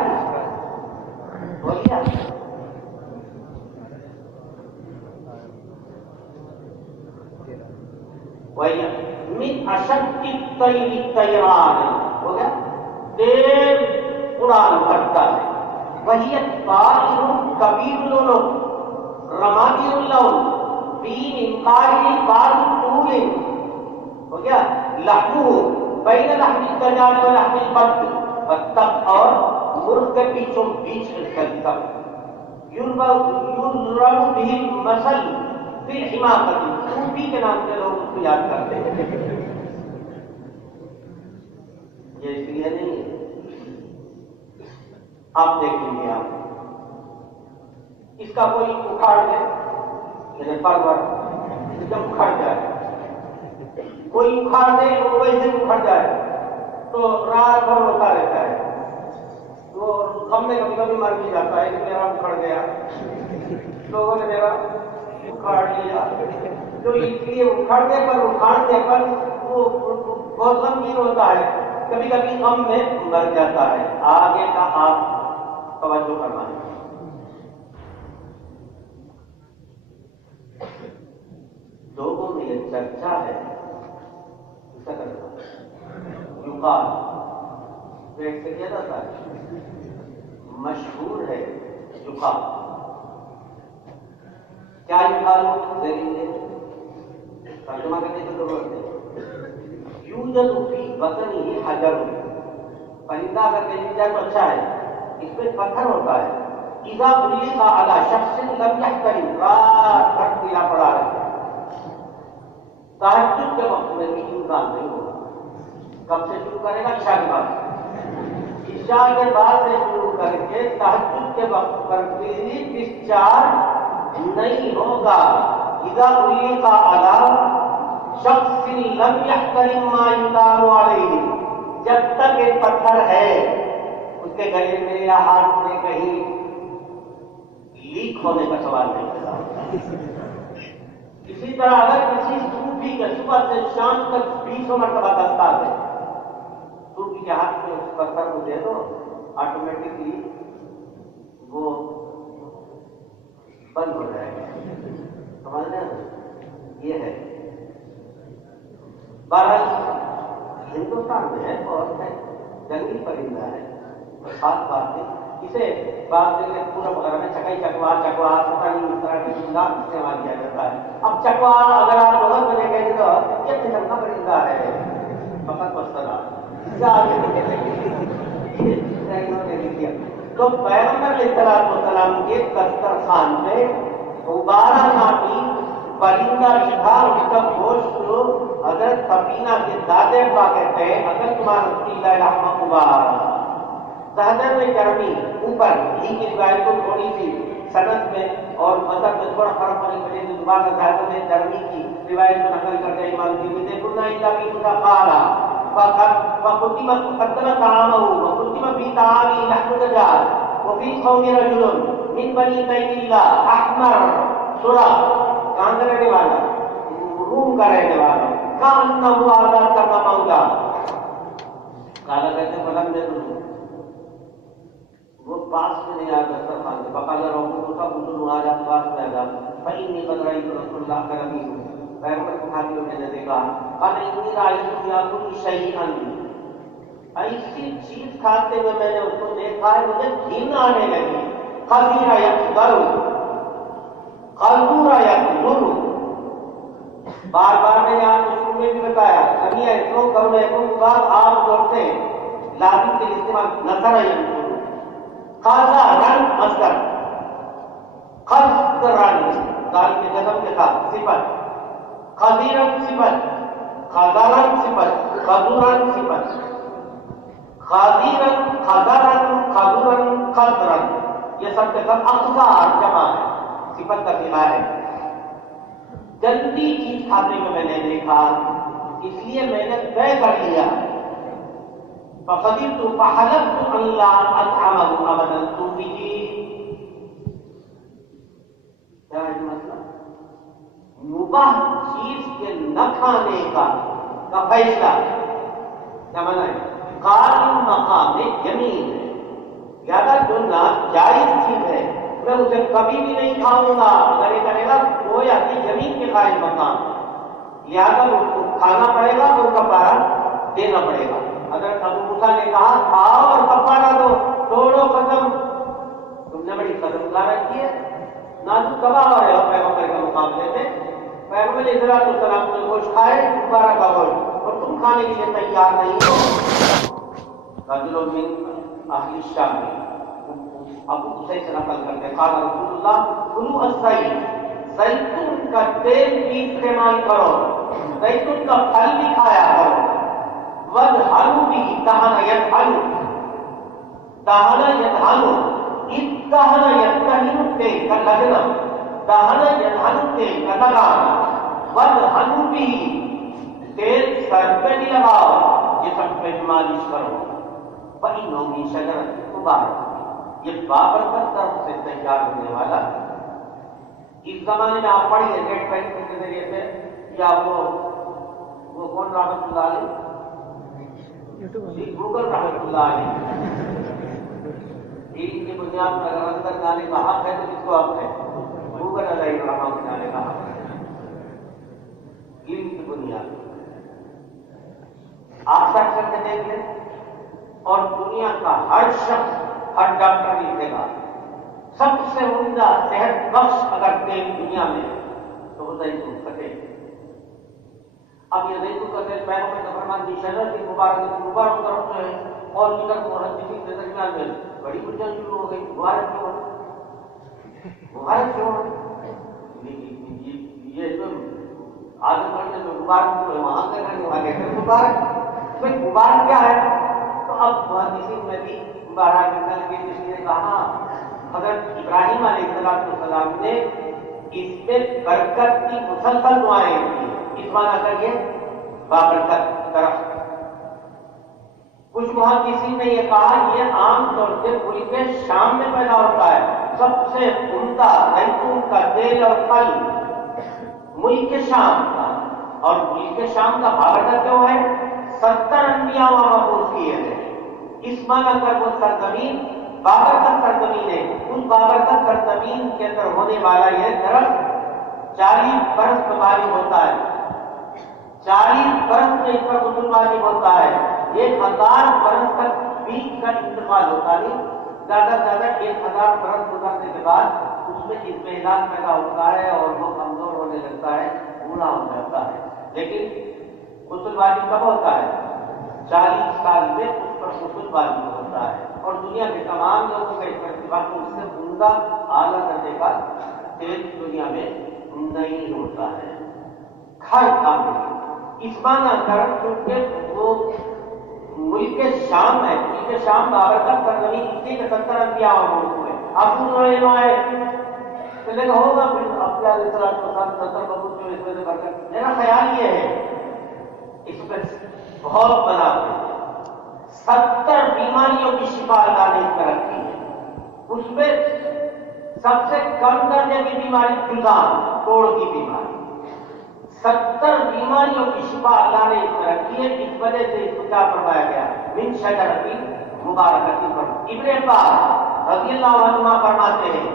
بولیے. من اشد الطیر طیران ہو گیا، تیز اڑان بھرتا ہے. وہی طائر کبیر لولو رمادی اللون فی انقاری بعض طول ہو گیا. لحمہ بین لحم الدجاج و لحم البط، بطخ اور مرغ کے بیچوں بیچ چلتا. یضرب به المثل فی الحماقۃ، صوفی کے نام سے لوگ اس کو یاد کرتے ہیں. یہ اس لیے نہیں ہے. آپ دیکھ لیجیے، آپ اس کا کوئی اکھاڑ دے جیسے پرور جب اکھڑ جائے، کوئی اکھاڑ دے وہ ویسے اکھڑ جائے تو رات بھر روتا رہتا ہے. وہ غم میں کبھی کبھی مر بھی جاتا ہے کہ میرا اکھڑ گیا، لوگوں نے میرا اکھاڑ لیا. تو اس لیے اکھڑنے پر اکھاڑنے پر وہ بہت غمگین ہوتا ہے، کبھی کبھی غم میں مر جاتا ہے. آگے کا آپ توجہ کرنا ہے. لوگوں میں یہ چرچا ہے یقال پیٹ سے کیا جاتا ہے مشہور ہے یقال کیا یقال دے دیں گے ترجمہ کرنے کی ضرورت ہے یوجد فی بطنہ حجر پرندہ اگر کہیں جائے تو اچھا ہے اس پہ پتھر ہوتا ہے اذا بلیغ علی شخص لم يحترم رات بھر پیلا پڑا رہتا ہے تہجد کے وقت میں بھی امکان نہیں ہوگا کب سے شروع کرے گا عشاء کے بعد عشاء کے بعد سے شروع کر کے تہجد کے وقت پر بھی ڈسچارج نہیں ہوگا اذا بلیغ علی شخص لم يحترم ما يدار علیہ جب تک ایک پتھر ہے اس کے گلے میں یا ہاتھ میں کہیں لیک ہونے کا سوال نہیں کرتا اسی طرح اگر کسی صوفی کے صبح سے شام تک 20 مرتبہ دستار ہے صوفی کے ہاتھ میں اس پتھر کو دے دو آٹومیٹکلی وہ بند ہو جائے گا سمجھ رہے ہیں یہ ہے بہرحال ہندوستان میں ہے اور ہے جنگلی پرندہ ہے خاص بات ہے اسے بعض جگہ پورب وغیرہ میں چکئی چکوار پتہ نہیں اس طرح کے نام استعمال کیا جاتا ہے اب چکوار اگر آپ لوگ میں دیکھیں گے تو یہ قسم کا پرندہ ہے فقط مسئلہ تو پیغمبر علیہ السلام کے دسترخوان میں غبارہ نامی پرندہ تھا اس کا گوشت حضرت سفینہ کے دادے ابا کہتے ہیں اگر تمہارا پیلا رحمہ غبار صدر میں گرمی اوپر ہی کی روایت کو تھوڑی سی صنعت میں اور مذہب میں تھوڑا فرق ہونے کی وجہ سے دوبارہ زیادہ میں گرمی کی روایت کو نقل کرتے امام ترمذی قلنا الا فی قال فقدم طعامه وقدم في طعامه لحم دجاج وفي قوم رجل من بني تيم الله احمر سرخ کہاں کا رہنے والا روم کا رہنے والا کانه على كما مولا کالا کہتے بلند ہے وہ پاس میں نہیں آیا دسترخوان سے بقال رحمۃ اللہ بزرگ آ جا پاس میں آ فإني قد رأيت رسول الله كرمي پیغمبر کے حاضر میں نے دیکھا قال إني رأيت يأكل شيئا ایسی چیز کھاتے ہوئے میں نے اس کو دیکھا ہے مجھے گھن آنے لگی قذيرا يقدر قذورا يقدر بار بار میں نے آپ کو شروع میں بھی بتایا کبھی ایسوں کرو ایسوں کے بعد آپ جوڑتے لازم کے استعمال نظر ہے قذرن مصدر قذرن دال کے جزم کے ساتھ صفت قذرن صفت قذرن صفت قذرن صفت قذرن قذرن قذرن قذرن یہ سب کے سب اقذار جمع ہے صفت کا صیغہ ہے گندی چیز کھاتے میں میں نے دیکھا اس لیے میں نے طے کر لیا فقدرت فحلفت ان لا اطعمه ابدا صوفی جی کیا ہے مسئلہ مباح چیز کے نہ کھانے کا فیصلہ کیا مانا ہے قائم مقام یمین ہے لہذا جو ناجائز چیز ہے میں اسے کبھی بھی نہیں کھاؤں گا اگر یہ کرے گا وہ یا زمین کے قائم مقام لہذا اس کو کھانا پڑے گا تو کفارہ دینا پڑے گا اگر ابو موسیٰ نے کہا کھاؤ اور کفارہ دو توڑو قدم تم نے بڑی قدم لا رکھی ہے نازک کبا ہو رہے ہو پیغمبر کے مقابلے میں پیغمبر علیہ السلام نے گوشت کھائے دوبارہ کا گوشت اور تم کھانے کے لیے تیار نہیں ہو رجل من اہل الشام ابو حسین سے نقل کرتے ہیں قال رسول اللہ کلوا الزیت زیتون کا تیل بھی استعمال کرو زیتون کا پھل بھی کھایا کرو وَدْحَنُوا بِهِ دَحَنَ يَدْحَنُ دَحَنَ يَدْحَنُ اِدْدَحَنَ يَدْحَنُ تیل کا لگنا دَحَنَ يَدْحَنُ تیل کا لگانا وَدْحَنُوا بِهِ تیل سر پہ بھی لگاؤ جسم پہ مالش کرو فَإِنَّهُ مِن شَجَرَةٍ مُبَارَكَةٍ یہ بابرکت طرف سے تیار ہونے والا اس زمانے میں آپ پڑھیے نیٹ بینکنگ کے ذریعے سے یا وہ کون رحمت اللہ علیہ گوگل رحمت اللہ علیہ دین کی بنیاد پر اگر اندر جانے کا حق ہے تو کس کو حق ہے گوگل علیہ رحمت جانے کا حق ہے دین کی بنیاد آپ سرچ کر کے دیکھ لیں اور دنیا کا ہر شخص ہر ڈاکٹر لکھے گا سب سے عمدہ صحت بخش اگر تیل دنیا میں تو وہ زیتون کا تیل۔ اب یہ زیتون کا تیل پیغمبر کا فرمان کی شجر کی مبارک طرف جو ہے اور دیگر محدثین کے درمیان میں بڑی الجھن شروع ہو گئی۔ مبارک کیوں یہ جو آگے بڑھنے میں مبارک جو ہے وہاں سے کرنے وہاں کہتے ہیں مبارک کیا ہے؟ تو اب محدثین میں بھی مبارک نکل کے کسی نے کہا حضرت ابراہیم علیہ السلام نے اس میں برکت کی مسلسل دعائیں کی، اس معنی کر یہ بابرکت درخت۔ کچھ محدثین نے یہ کہا یہ عام طور سے ملک شام میں پیدا ہوتا ہے، سب سے عمدہ زیتون کا تیل اور پھل ملک شام کا، اور ملک شام کا بابرکت کیوں ہے؟ 70 انبیاء وہاں مبعوث کیے گئے، اس معنی کر وہ سرزمین بابرکت سرزمین ہے۔ اس بابرکت سرزمین کے اندر ہونے والا یہ درخت 40 برس میں واجب ہوتا ہے، 40 برس میں اس پر غسل واجب ہوتا ہے، 1000 برس تک بیج کا انتقال ہوتا ہے، زیادہ سے زیادہ 1000 برس گزرنے کے بعد اس میں اطمینان پیدا ہوتا ہے اور وہ کمزور ہونے لگتا ہے، بوڑھا ہو جاتا ہے۔ لیکن غسل واجب کب ہوتا ہے؟ 40 سال میں اس پر غسل واجب ہوتا ہے، اور دنیا کے تمام لوگوں کا اتفاق اس سے عمدہ اعلیٰ درجے کا تیل دنیا میں نہیں ہوتا ہے ہر کام میں۔ اس معنی کر کیونکہ وہ ملک شام ہے، ملک شام بابرکت سرزمین اس لیے کہ 70 انبیاء وہاں ہوئے۔ اب سن رہے تو دیکھا ہوگا پھر اب علیہ السلام 70 ببوت جو اس میں سے برکت۔ میرا خیال یہ ہے اس میں بہت بنا 70 بیماریوں کی شفا اللہ نے اس میں رکھی ہے، اس میں سب سے کم درجے کی بیماری جذام توڑ کی بیماری، 70 بیماریوں کی شفا اللہ نے اس میں رکھی ہے۔ اس وجہ سے اس کو کیا فرمایا گیا؟ من شجرۃ مبارکۃ پر۔ ابن عباس رضی اللہ عنہ فرماتے ہیں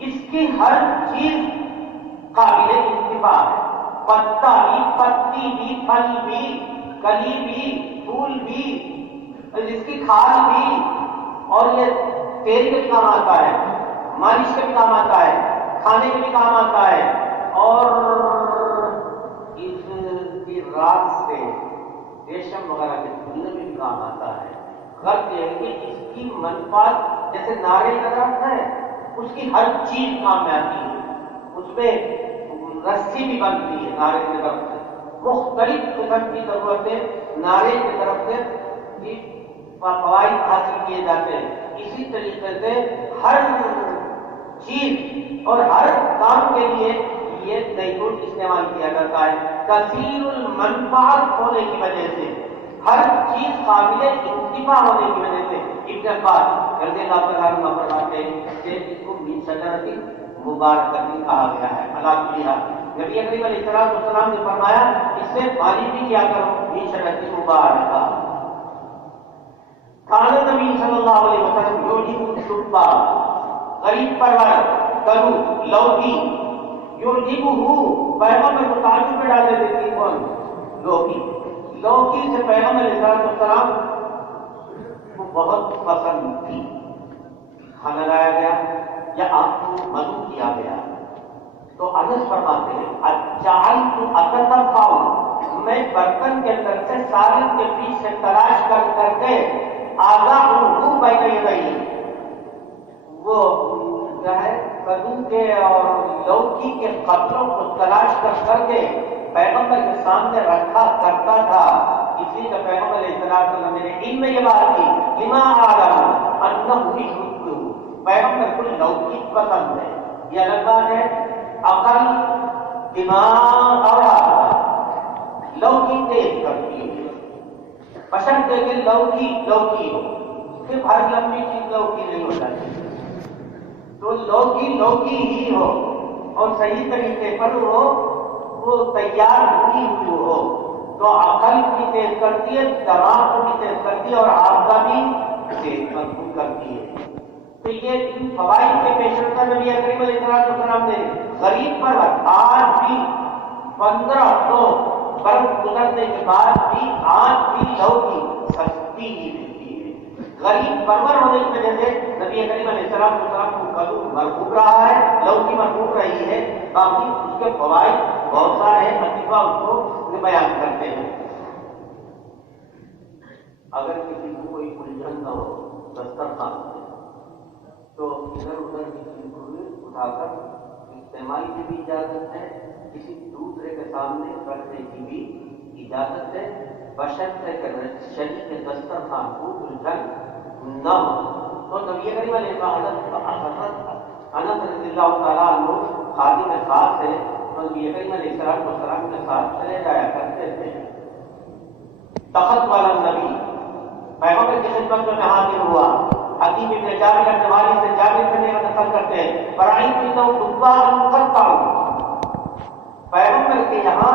اس کی ہر چیز قابل انتفاع ہے، پتا بھی، پتی بھی، پھل بھی، کلی بھی، پھول بھی، اس کی کھال بھی، اور یہ تیل کے کام آتا ہے، مالش کے بھی کام آتا ہے، کھانے کے بھی کام آتا ہے، اور اس کی رات سے ریشم وغیرہ کے دھلنے میں بھی کام آتا ہے۔ غرض یہ ہے کہ اس کی منفعت جیسے ناریل کا درخت ہے اس کی ہر چیز کام میں آتی ہے، اس میں رسی بھی بنتی ہے ناریل کے درخت سے، مختلف قسم کی ضرورتیں ناریل کے درخت سے فوائد حاصل کیے جاتے ہیں۔ اسی طریقے سے ہر چیز اور ہر کام کے لیے یہ زیتون استعمال کیا جاتا ہے، کثیر المنفعت ہونے کی وجہ سے، ہر چیز قابل انتفاع ہونے کی وجہ سے۔ ابن عباس رضی اللہ تعالیٰ عنہ فرماتے ہیں کہ اس کو من شجرۃ مبارکۃ کہا گیا ہے۔ نبی کریم علیہ السلام نے فرمایا اس سے پانی بھی کیا کرو، من شجرۃ مبارکہ۔ کان نبی صلی اللہ علیہ وسلم یوجب الشبہ، غریب پرور، کدو، لوکی، یوجبہ، پیغمبر کو تعجب میں ڈال دیتے تھے کون؟ لوکی۔ لوکی سے پیغمبر علیہ السلام کو بہت پسند تھی، کھانا لایا گیا یا آپ کو مدعو کیا گیا تو انس فرماتے ہیں اجعلت اتتبع، میں برتن کے اندر سے سالن کے بیچ سے تلاش کر کر کے آگاہ بین یدیہ، وہ کیا ہے کدو کے اور لوکی کے قطروں کو تلاش کر کر کے پیغمبر کے سامنے رکھا کرتا تھا۔ اس لیے کہ پیغمبر علیہ السلام نے علم میں یہ بات کی لما اعلم انہ یحبہ، پیغمبر کو لوکی پسند ہے۔ یہ الگ بات ہے، عقل، دماغ اور لوکی تیز کرتی ہے، پسند ہے کہ لوکی لوکی ہو، صرف ہر لمبی چیز لوکی نہیں ہو جاتی، تو لوکی لوکی ہی ہو اور صحیح طریقے پر وہ تیار ہوئی ہوئی ہو، تو عقل بھی تیز کرتی ہے، دماغ کو بھی تیز کرتی ہے اور آپ کا بھی تیز مضبوط کرتی ہے۔ تو یہ ان فوائد کے پیش نظر نبی کریم علیہ السلام نے غریب پر آج بھی 1500 برف گزرنے کے بعد بھی آج بھی لو کی سستی ہی ملتی ہے. غریب پرور ہونے کی وجہ سے نبی کریم علیہ السلام کو کدو مرغوب رہا ہے, لو کی مرغوب رہی ہے. باقی اس کے فوائد بہت سارے ہیں, لطیفہ اس کو بیان کرتے ہیں. اگر کسی کو کوئی الجھن نہ ہو دسترخوان سے تو ادھر ادھر کی چیز کو اٹھا کر استعمال کی بھی اجازت ہے, کسی دوسرے کے سامنے رکھنے کی بھی اجازت ہے, بشرطے کہ شریک کے دسترخوان کو الجھن نہ ہو. تو نبی کریم علیہ انس رضی اللہ تعالیٰ عنہ خادم خاص ہے, تو نبی کریم علیہ السلام کے ساتھ چلے جایا کرتے تھے. تخت والا نبی پیغمبر کی خدمت میں حاضر ہوا. حکیم ابن جابر النواری سے جابر بن نقل کرتے ہیں, برائیت انہ دبا کرتا ہوں, پیغمبر کے یہاں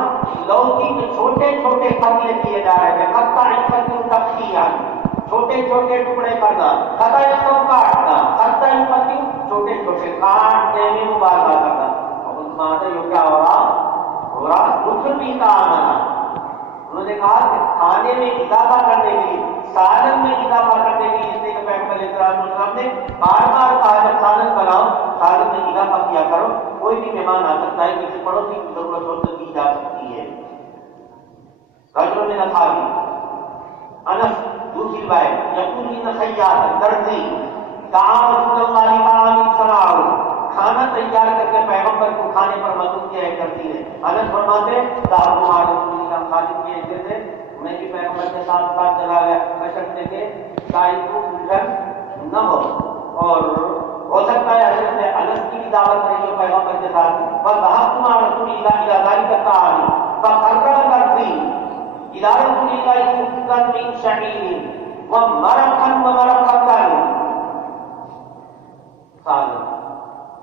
لوکی کے چھوٹے چھوٹے قطعے کیے جا رہے ہیں. چھوٹے چھوٹے ٹکڑے کرنا, کاٹنا, چھوٹے چھوٹے کاٹنے میں مبالغہ کرنا. یہ کیا ہو رہا دکھ بھی کا آنا. انہوں نے کہا کہ کھانے میں اضافہ کرنے کے لیے, سالن میں اضافہ کرنے کے لیے, اس لیے کہ پیغمبر علیہ السلام نے بار بار کہا جب سالن بناؤ سالن میں اضافہ کیا کرو. کوئی بھی مہمان آ سکتا ہے, کسی پڑوسی کی ضرورت ہو تو دی جا سکتی ہے. رجل من اصحابی انس دوسری روایت یقول ان خیاط درزی طعام رسول اللہ تعالی صنعوا, کھانا تیار کر کے پیغمبر کو کھانے پر مدعو کیا کرتی ہے. انس فرماتے خالد کے ایسے تھے, میں بھی پیغمبر کے ساتھ ساتھ چلا گیا بشرطے کے شاید کو الجھن نہ ہو. اور ہو سکتا ہے حضرت انس کی بھی دعوت رہی ہو پیغمبر کے ساتھ. فذهبت مع رسول الله الى ذلك الطعام فقرب درزي الى رسول الله خبزا من شعير ومرقا ومرقة قال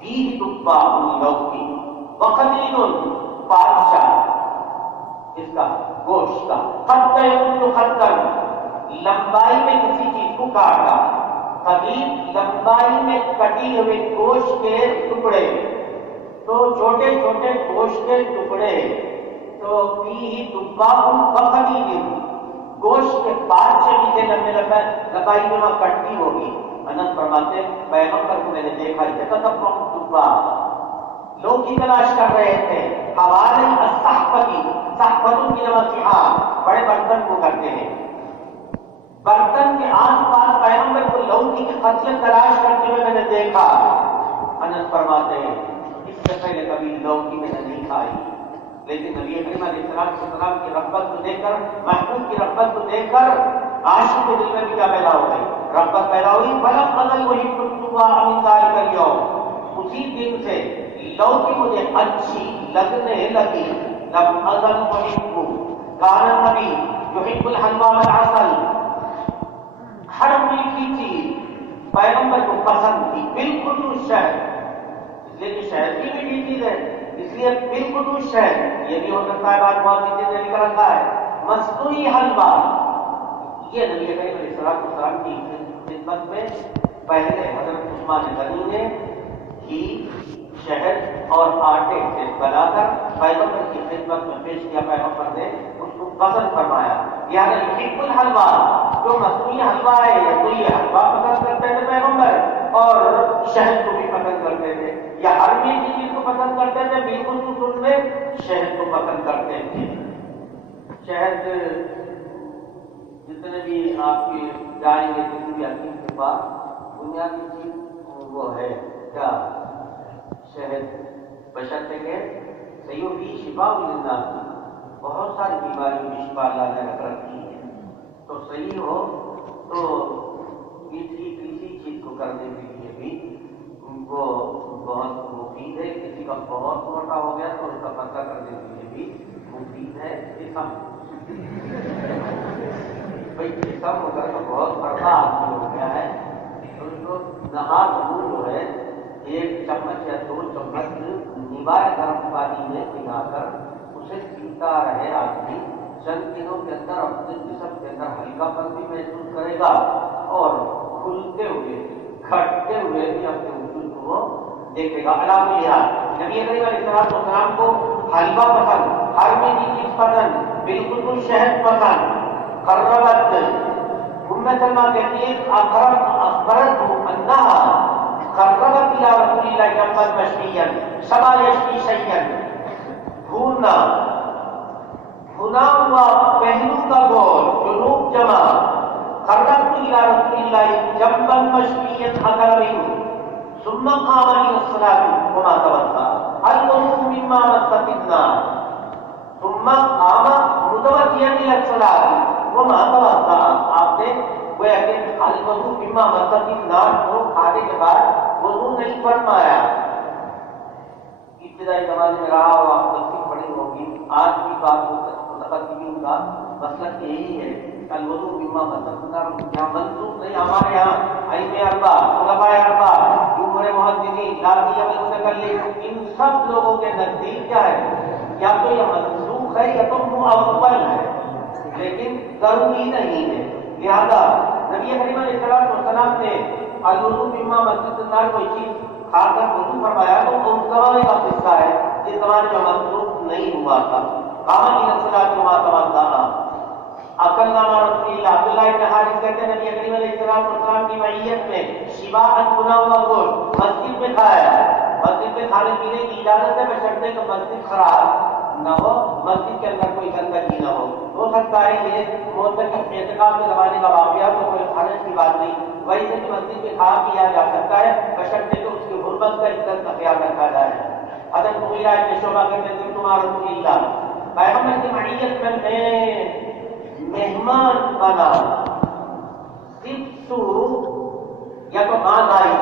فيه دباء لوكي وقليل بادشاہ اس کا گوشت کا خطن لمبائی میں کسی چیز کو کاٹا, قدیم لمبائی میں کٹی ہوئے گوشت کے ٹکڑے, تو چھوٹے چھوٹے گوشت کے ٹکڑے, تو فیہ دباء وقلیل, گوشت کے پارچے بھی تھے لمبے لمبائی میں وہاں کٹتی ہوگی. انس فرماتے پیغمبر کو میں نے دیکھا دباء لوگ کی تلاش کر رہے تھے. حوالے الصحفتی, صحفتوں کی نمسیحات بڑے برتن کو کرتے ہیں, برتن کے آس پاس پیغمبر کو لوکی کی خصلت تلاش کرتے ہوئے میں نے دیکھا. انس فرماتے ہیں اس سے پہلے کبھی لوکی میں نے نہیں کھائی, لیکن نبی کریم علیہ السلام کی رغبت کو دیکھ کر, محبوب کی رغبت کو دیکھ کر عاشق کے دل میں بھی کیا پیدا ہو گئی, رغبت پیدا ہوئی. فلم بدل وہی فتوا امدار کریو, اسی دن سے لوکی مجھے اچھی لگنے لگی. لم ازل محب کان نبی یحب الحلوى والعسل, ہر میٹھی چیز پیغمبر کو پسند تھی, بالخصوص شہد, اس لیے کہ شہد بھی میٹھی چیز ہے, اس لیے بالخصوص شہد. یہ بھی ہو سکتا ہے بات بہت سی چیزیں لکھ رکھا ہے. مصنوعی حلوہ, یہ نبی کریم علیہ السلام کی خدمت میں پہلے حضرت عثمان غنی نے گھی, شہد اور آٹے سے بنا کر پیغمبر کی خدمت میں پیش کیا. پیغمبر نے اس کو پسند فرمایا. یعنی یحب الحلوہ, جو مصنوعی حلوہ ہے تو یہ حلوہ پسند کرتے تھے پیغمبر, اور شہد کو بھی پسند کرتے تھے, یا ہر میٹھی چیز کو پسند کرتے تھے, بالکل خصوص میں شہد کو پسند کرتے تھے. شہد جتنے بھی آپ کے جائیں گے کسی بھی حکیم کے پاس, بنیادی چیز وہ ہے کیا, شہد. بشرطے کہ صحیح بھی شفا للناس, بہت ساری بیماریوں میں شفا اللہ نے رکھ رکھی ہے, تو صحیح ہو تو کسی چیز کو کرنے کے لیے بھی وہ بہت مفید ہے. کسی کا بہت موٹا ہو گیا تو اس کا پتہ کرنے کے لیے بھی مفید ہے. بھائی جسم ہو کر تو بہت بڑا آدمی ہو گیا ہے, تو اس کو نہا دھو جو ہے 1 چمچ یا 2 چمچ نوائے گرم پانی میں پگھا کر اسے پیتا رہے آدمی, چند دنوں کے اندر اپنے جسم کے اندر ہلکا پن بھی محسوس کرے گا, اور کھلتے ہوئے گھٹتے ہوئے بھی اپنے وجود کو دیکھے گا. علاوہ لحاظ نبی کریم علیہ السلام کو حلوہ پسند، ہر میں کی چیز پسند، بالکل شہد پسند. قربت ام سلمہ کہتی ہے اخبرت انہا قربت الى رسول اللہ جنبا مشویا شبا یشوی شیئا، بھوننا بھنا ہوا پہلو کا گول جنوب جمع، قربت الى رسول اللہ جنبا مشویا اکل منہ ثم قام الى الصلاة وما توضا الوضوء مما مست النار ثم قام متوجها الى الصلاة وما توضا. آپ نے گویا کہ الوضوء مما مست النار کو کھانے کے بعد وضو نہیں فرمایا. ابتدائی زمانے میں رہا اور آپ تفسیر پڑھی ہوگی. آج بھی بات متقدمین کا مسلک یہی ہے الوضوء مما مست النار یہاں منسوخ نہیں. ہمارے یہاں ائمہ اربعہ، خلفائے اربعہ، جمہور محدثین، لاذقیہ متکلم، ان سب لوگوں کے نزدیک کیا ہے؟ یا تو یہ منسوخ ہے یا تو مؤول ہے، لیکن ضروری نہیں ہے. لہذا نبی کریم علیہ السلام نے الوضوء مما مست النار کوئی چیز کھا کر وضو فرمایا تو اس زمانے کا قصہ ہے جس زمانے میں منسوخ نہیں ہوا تھا. قام الى الصلاة وما توضا اکل نامہ رسول اللہ. عبداللہ ابن حارث کہتے ہیں نبی کریم علیہ السلام کی معیت میں شباعت بنا ہوا گوشت مسجد میں کھایا. مسجد میں کھانے پینے کی اجازت ہے بشرطے کہ مسجد خراب نہ ہو، مسجد کے اندر کوئی گندگی نہ ہو سکتا ہے یہ معتکف اعتکاف کے زمانے کا واقعہ تو کوئی حرج کی بات نہیں. ویسے کہ مسجد میں کھا پیا جا سکتا ہے بشرطے کہ اس کی غربت کا عزت کا خیال رکھا جائے. حضرت مغیرہ بن شعبہ کہتے ہیں تمہارا رسول اللہ پیغمبر کی معیت میں مہمان بنا سبتو یا تو ماں آئی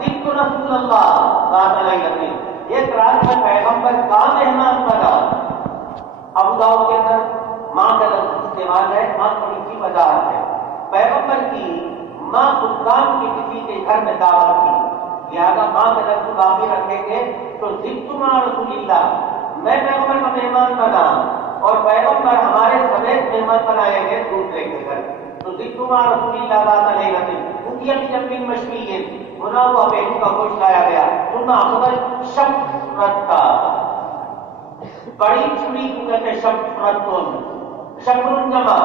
سبتو رسول اللہ ذات علیہ ایک رات میں پیغمبر کا مہمان بنا. ابو داؤد کے اندر ماں کا لفظ استعمال ہے، ماں تھوڑی سی وضاحت ہے. پیغمبر کی ماں حکام کی کسی کے گھر میں دعوت کی، لہٰذا ماں کا لفظ باقی رکھیں گے تو سبتو مع رسول اللہ میں پیغمبر کا مہمان بنا اور پیغمبر ہمارے سمیت مہمان بنائے گئے دوسرے کے گھر. تو سبتو مع رسول اللہ ذات علیہ اٹھیا کی جب بھی مشوی بنا ہوا پہلو کا گوشت لایا گیا. ثم اخذ شفرتا بڑی چھری کو کہتے ہیں شفرتن، شفرن جمع،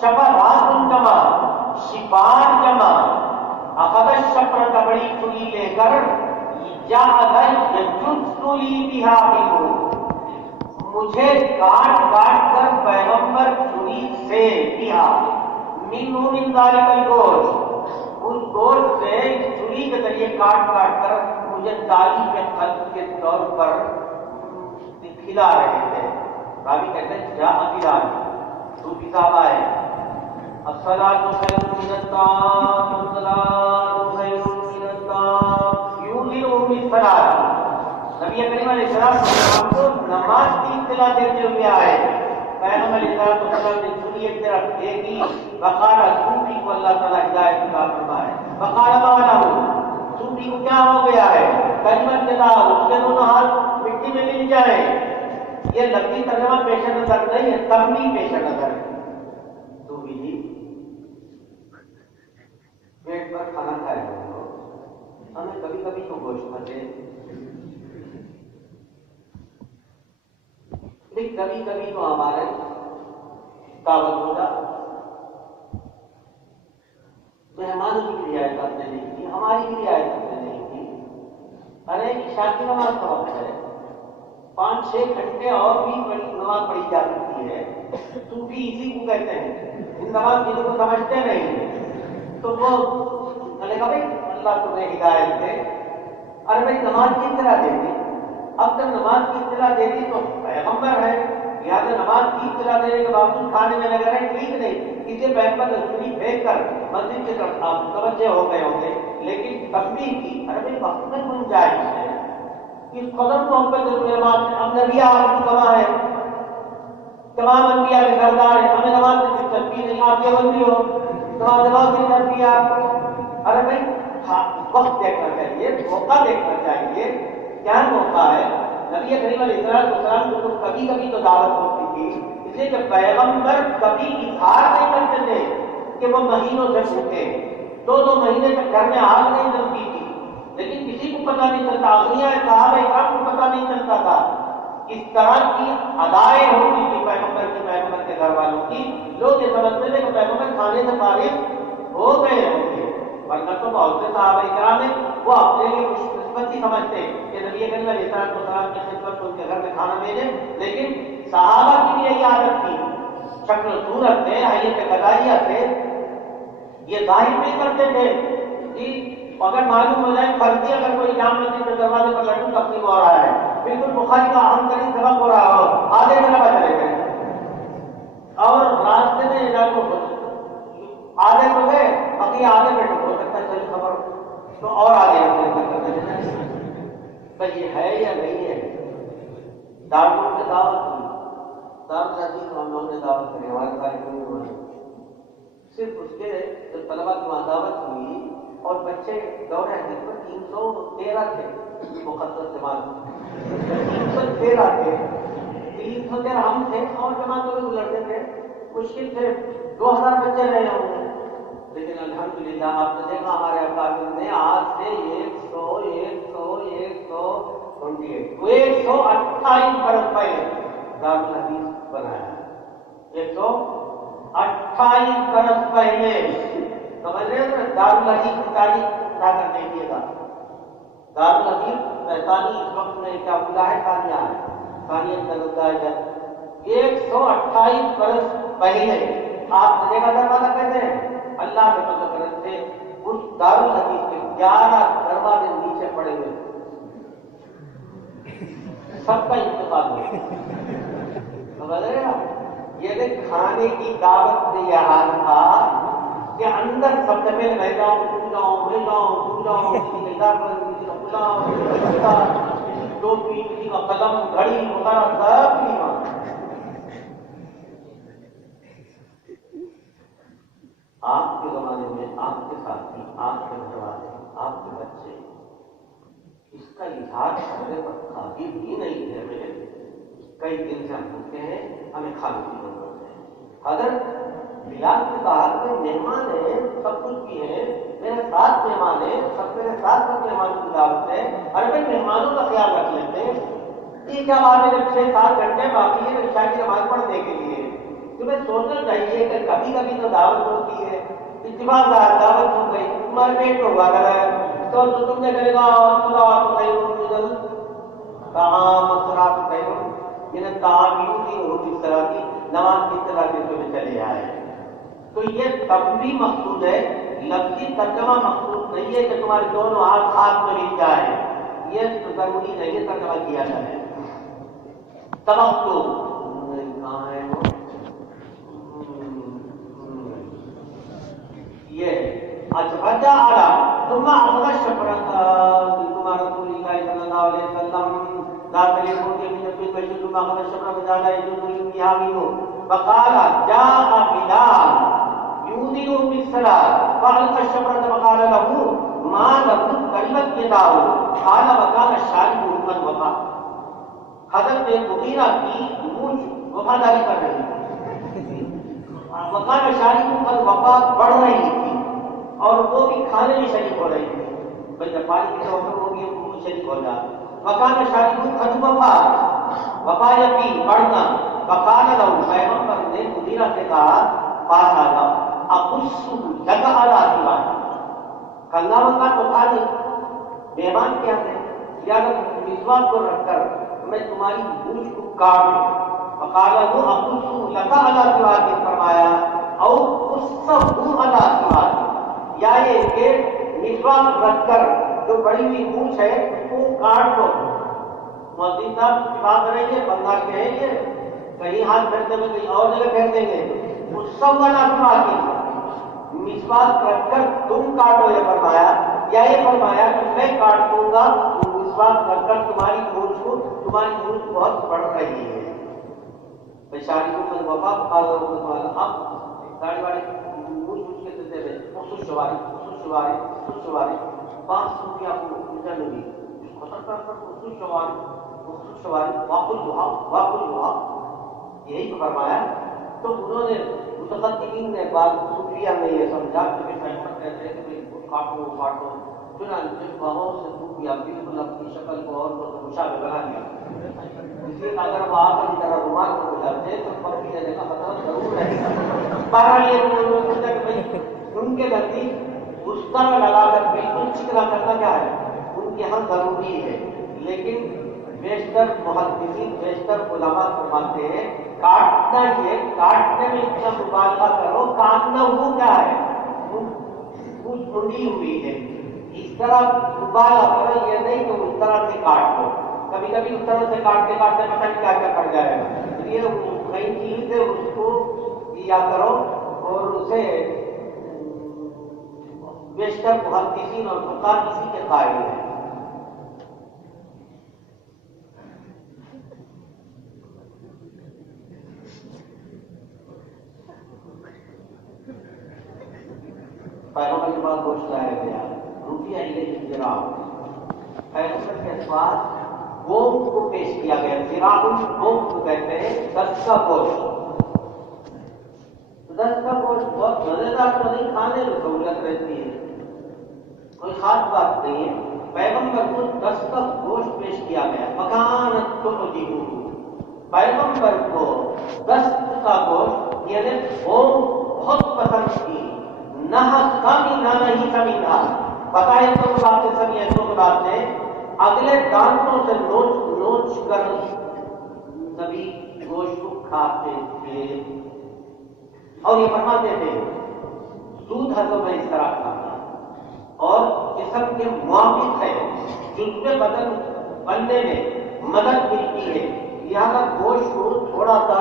شفراتن جمع، شفار جمع. اخذ شفرت بڑی چھری لے کر جعل یجز لی بہا منہ مجھے کاٹ کاٹ کر پیغمبر چھری سے بہا منہ من ذالک الگوشت اس گوشت سے اس چھری کے ذریعے کاٹ کاٹ کر مجھے تعلیم قلب کے طور پر کھلا رہے تھے. راوی کہتے ہیں جا بلال صوفی صاحب آئے الصلاۃ خیر من الطعام الصلاۃ خیر من الطعام یوزلهم بالصلاۃ. نبی کریم علیہ السلام کو نماز کی اطلاع دیتے ہوئے آئے. پیغمبر علیہ السلام نے چھری ایک طرف دیکھی وقال صوفی کو اللہ تعالیٰ ہدایت عطا فرمائے. وقال معنی صوفی کو کیا ہو گیا ہے؟ کلمت کے داغ اس کے دونوں ہاتھ مٹی میں مل جائیں. یہ لفظی ترجمہ پیش نظر نہیں ہے، تنبیہ پیش نظر ہے. صوفی جی پیٹ پر کھانا کھائے ہمیں کبھی کبھی تو گوشت ملے، لیکن کبھی کبھی تو ہمارے دعوت ہوگا. مہمانوں کی بھی رعایت آپ نے نہیں کی، ہماری بھی رعایت آپ نے نہیں کی. ارے عشاء کی نماز کا وقت ہے، 5-6 گھنٹے اور بھی بڑی نماز پڑھی جا سکتی ہے. صوفی اسی کو کہتے ہیں، ان نماز چیزوں کو سمجھتے نہیں تو وہ کہے گا بھائی اللہ تمہیں ہدایت دے. ارے بھائی نماز کی اطلاع دے دی، اب تک نماز کی اطلاع دے دی تو پیغمبر ہے، لہٰذا نماز کی اطلاع دینے کے باوجود کھانے میں لگا رہے ٹھیک نہیں. اسے پیغمبر چھری پھینک کر مسجد کی طرف آپ توجہ ہو گئے ہوں گے، لیکن تنبیہ کی ارے بھائی وقت میں گنجائش ہے اس قدر محبت نماز. اب نبی آپ کی گواہ ہے، تمام انبیاء کے سردار ہیں، ہمیں نماز سے دلچسپی نہیں، آپ کے بندی ہو نماز کی دلچسپی آپ. ارے بھائی وقت دیکھنا چاہیے، موقع دیکھنا چاہیے. کیا موقع ہے؟ نبی کریم علیہ السلام کو کبھی کبھی تو دعوت ہوتی تھی، اس لیے کہ پیغمبر کبھی اظہار نہیں کرتے تھے کہ وہ مہینوں سے بھوکے، 2 مہینے تک گھر میں آگ نہیں جمتی تھی. لیکن کسی کو پتہ نہیں چلتا، اغنیاء صحابہ کرام کو پتہ نہیں چلتا تھا اس طرح کی ادائیں ہوتی تھی پیغمبر کے گھر والوں کی. لوگ یہ سمجھتے تھے کہ پیغمبر کھانے سے فارغ ہو گئے ہوں گے، ورنہ تو بہت سے صحابہ کرام ہیں وہ اپنے لیے خوش قسمتی سمجھتے کہ نبی کریم علیہ السلام کی خدمت ان کے گھر میں کھانا بھیجے. لیکن صحابہ کی بھی یہی عادت تھی، شکل و صورت سے، حیثیت غذائیہ سے یہ ظاہر نہیں کرتے تھے کہ اگر معلوم ہو جائے فرضی اگر کوئی جام مسجد کے دروازے پر لڈو تقسیم ہو رہا ہے، بالکل بخاری کا اہم ترین سبق ہو رہا ہو، آدھے گھنٹہ چلے گئے اور راستے میں یہ جاگو آدھے تو گئے، باقی آدھے بیٹھے ہو سکتا ہے صحیح خبر تو اور آگے بھائی یہ ہے یا نہیں ہے. دارالعلوم سے دعوت کی، دارالحدیث ہم لوگوں نے دعوت کری، ہمارے طالب صرف اس کے جب طلبا کی وہاں دعوت ہوئی اور بچے دور حدیث میں 313 تھے، مقدس جماعت 313 تھے، 313 ہم تھے اور جماعتوں میں گزرتے تھے، مشکل سے 2000 بچے رہے ہوں گے. لیکن الحمدللہ آپ نے دیکھا ہمارے اکابر نے آج سے 128 برس پہلے دارالحدیث بنایا. 128 برس پہلے سمجھ رہے ہیں. دارالحدیث کی تاریخ اٹھا کر دیکھیے گا. دارالحدیث 45 وقت میں کیا بلا ہے کانیا ہے، کانیا 128 برس پہلے آپ نے دیکھا دروازہ کہتے ہیں اللہ کے فضل و کرم سے اس دارالحدیث کے 11 دروازے نیچے پڑے ہوئے سب کا انتقال ہو. سمجھ رہے ہیں. یہ کھانے کی دعوت میں یہ حال تھا کہ اندر سب سے پہلے میں جاؤں ٹوپی، کسی کا قلم، گھڑی وغیرہ سب نہیں مانگا. آپ کے زمانے میں آپ کے ساتھی، آپ کے گھر والے، آپ کے بچے اس کا اظہار کرنے پر قابل ہی نہیں ہے. میرے کئی دن سے ہم پوچھتے ہیں ہمیں کھانے کی ضرورت ہے. حضرت بلال کے ساتھ میں مہمان ہیں، سب کچھ بھی ہے، میرے ساتھ مہمان ہیں، سب میرے ساتھ مہمانوں کی دعوت ہے. ارے بھائی مہمانوں کا خیال رکھ لیتے ہیں. یہ کیا بات ہے جب 6-7 گھنٹے باقی ہے عشاء کی نماز پڑھنے کے لیے تمہیں سوچنا چاہیے کہ کبھی کبھی تو دعوت ہوتی ہے، اتفاق دعوت ہو گئی، تمہارے پیٹ میں ہوا کرا ہے تو تم نے کرے گا نماز کی طرح سے تمہیں چلے آئے. تو یہ تب بھی مقصود ہے، لفظی ترجمہ مقصود نہیں ہے کہ تمہارے دونوں ہاتھ میں مل جائے، یہ ضروری نہیں ہے ترجمہ کیا جائے. توقع کہاں ہے وہ یہ اچھا آڑا تم اپنا شفرت تمہارا رسول اللہ صلی اللہ علیہ وسلم ذات لیکن کے نبی بشیر تم اپنا شفرت زیادہ ہے جو تم کی حامی ہو. فقال جاء بلال يؤذن بالصلاة فألقى الشفرة فقال له ما لفظ كلمة يداه قال وكان الشارب قد وقع. حضرت مغیرہ کی مونچھ وفاداری کر رہی تھی، وکان شارب قد وقع بڑھ رہی تھی اور وہ بھی کھانے میں شریک ہو رہی تھی. بھائی جب پانی پیتے وقت وہ بھی شریک ہو جائے. وکان شارب قد وقع، وقع یقین بڑھنا. وقال له پیغمبر نے مغیرہ سے کہا پاس آ جاؤ، اقص لك على سواك. کنگا منگا تو کھا نہیں، مہمان کیا ہے یا مسواک کو رکھ کر میں تمہاری مونچھ کو کاٹ دوں. فقال له اقص لك على سواك فرمایا او قصه على سواك، یا یہ کہ مسواک رکھ کر جو بڑی ہوئی مونچھ ہے وہ کاٹ دو. مولوی صاحب کی بات رہی ہے، بنگال کے ہیں یہ، کہیں ہاتھ پھیرتے میں کہیں اور جگہ پھیر دیں گے. قصه على سواك مسواک رکھ کر تم کاٹو یہ فرمایا، یا یہ فرمایا کہ میں کاٹ دوں گا مسواک رکھ کر تمہاری مونچھ کو، تمہاری مونچھ بہت بڑھ رہی ہے. بیچاری کو میں وفا اب گاڑی واڑی مونچھ کے دیتے ہوئے خصوص شواری 500 روپیہ کو ریٹرن ہوگی خطر کر خصوص شواری واقع یہی فرمایا. تو انہوں نے متقدمین نے بات صوفیہ میں یہ سمجھا کہ پیغمبر کہتے ہیں کہ کاٹو چنانچہ بہت سے کیا، بالکل اپنی شکل کو اور مشابہ بنا دیا. اس لیے اگر وہ آپ کی طرح رومال کو گزارتے تو پکی دینے کا مطلب ضرور ہے. بہرحال یہ سوچا کہ بھائی ان کے نزدیک اس طرح لگا کر بالکل چکنا کرنا کیا ہے ان کے یہاں ضروری ہے. لیکن بیشتر محدثین بیشتر علماء فرماتے ہیں کاٹنا یہ کاٹنے میں اتنا مبالغہ کرو، کاٹنا وہ کیا ہے کچھ منڈی ہوئی ہے، اس طرح مبالغہ کرو، یہ نہیں کہ اس طرح سے کاٹ دو. کبھی کبھی اس طرح سے کاٹتے کاٹتے پتہ نہیں کیا کیا پڑ جائے گا. اس لیے نئی چیز ہے اس کو کیا کرو. اور اسے بیشتر محدثین اور فقہاء اسی کے قائل ہیں. پیغمبر کے بعد گوشت لایا گیا، روٹی علیہ الجراح، پیغمبر کے ساتھ گوشت کو پیش کیا گیا. جراح گوشت کو کہتے ہیں، دست کا گوشت. دست کا گوشت بہت مزیدار تو نہیں، کھانے میں سہولت رہتی ہے، کوئی خاص بات نہیں ہے. پیغمبر کو دست کا گوشت پیش کیا گیا. مکانت تو پیغمبر کو دست کا گوشت یعنی وہ بہت پسند تھی. نہ کمی نہ نہیں کمی تھا. بتائے تو بات سے سمجھے تو بات ہے اگلے دانتوں سے نوچ نوچ کر نبی گوشت کو کھاتے تھے. اور یہ فرماتے تھے سود ہضم میں اس طرح کھانا اور جسم کے موافق ہے، جزو بدن بننے میں مدد ملتی ہے. لہٰذا گوشت کو تھوڑا سا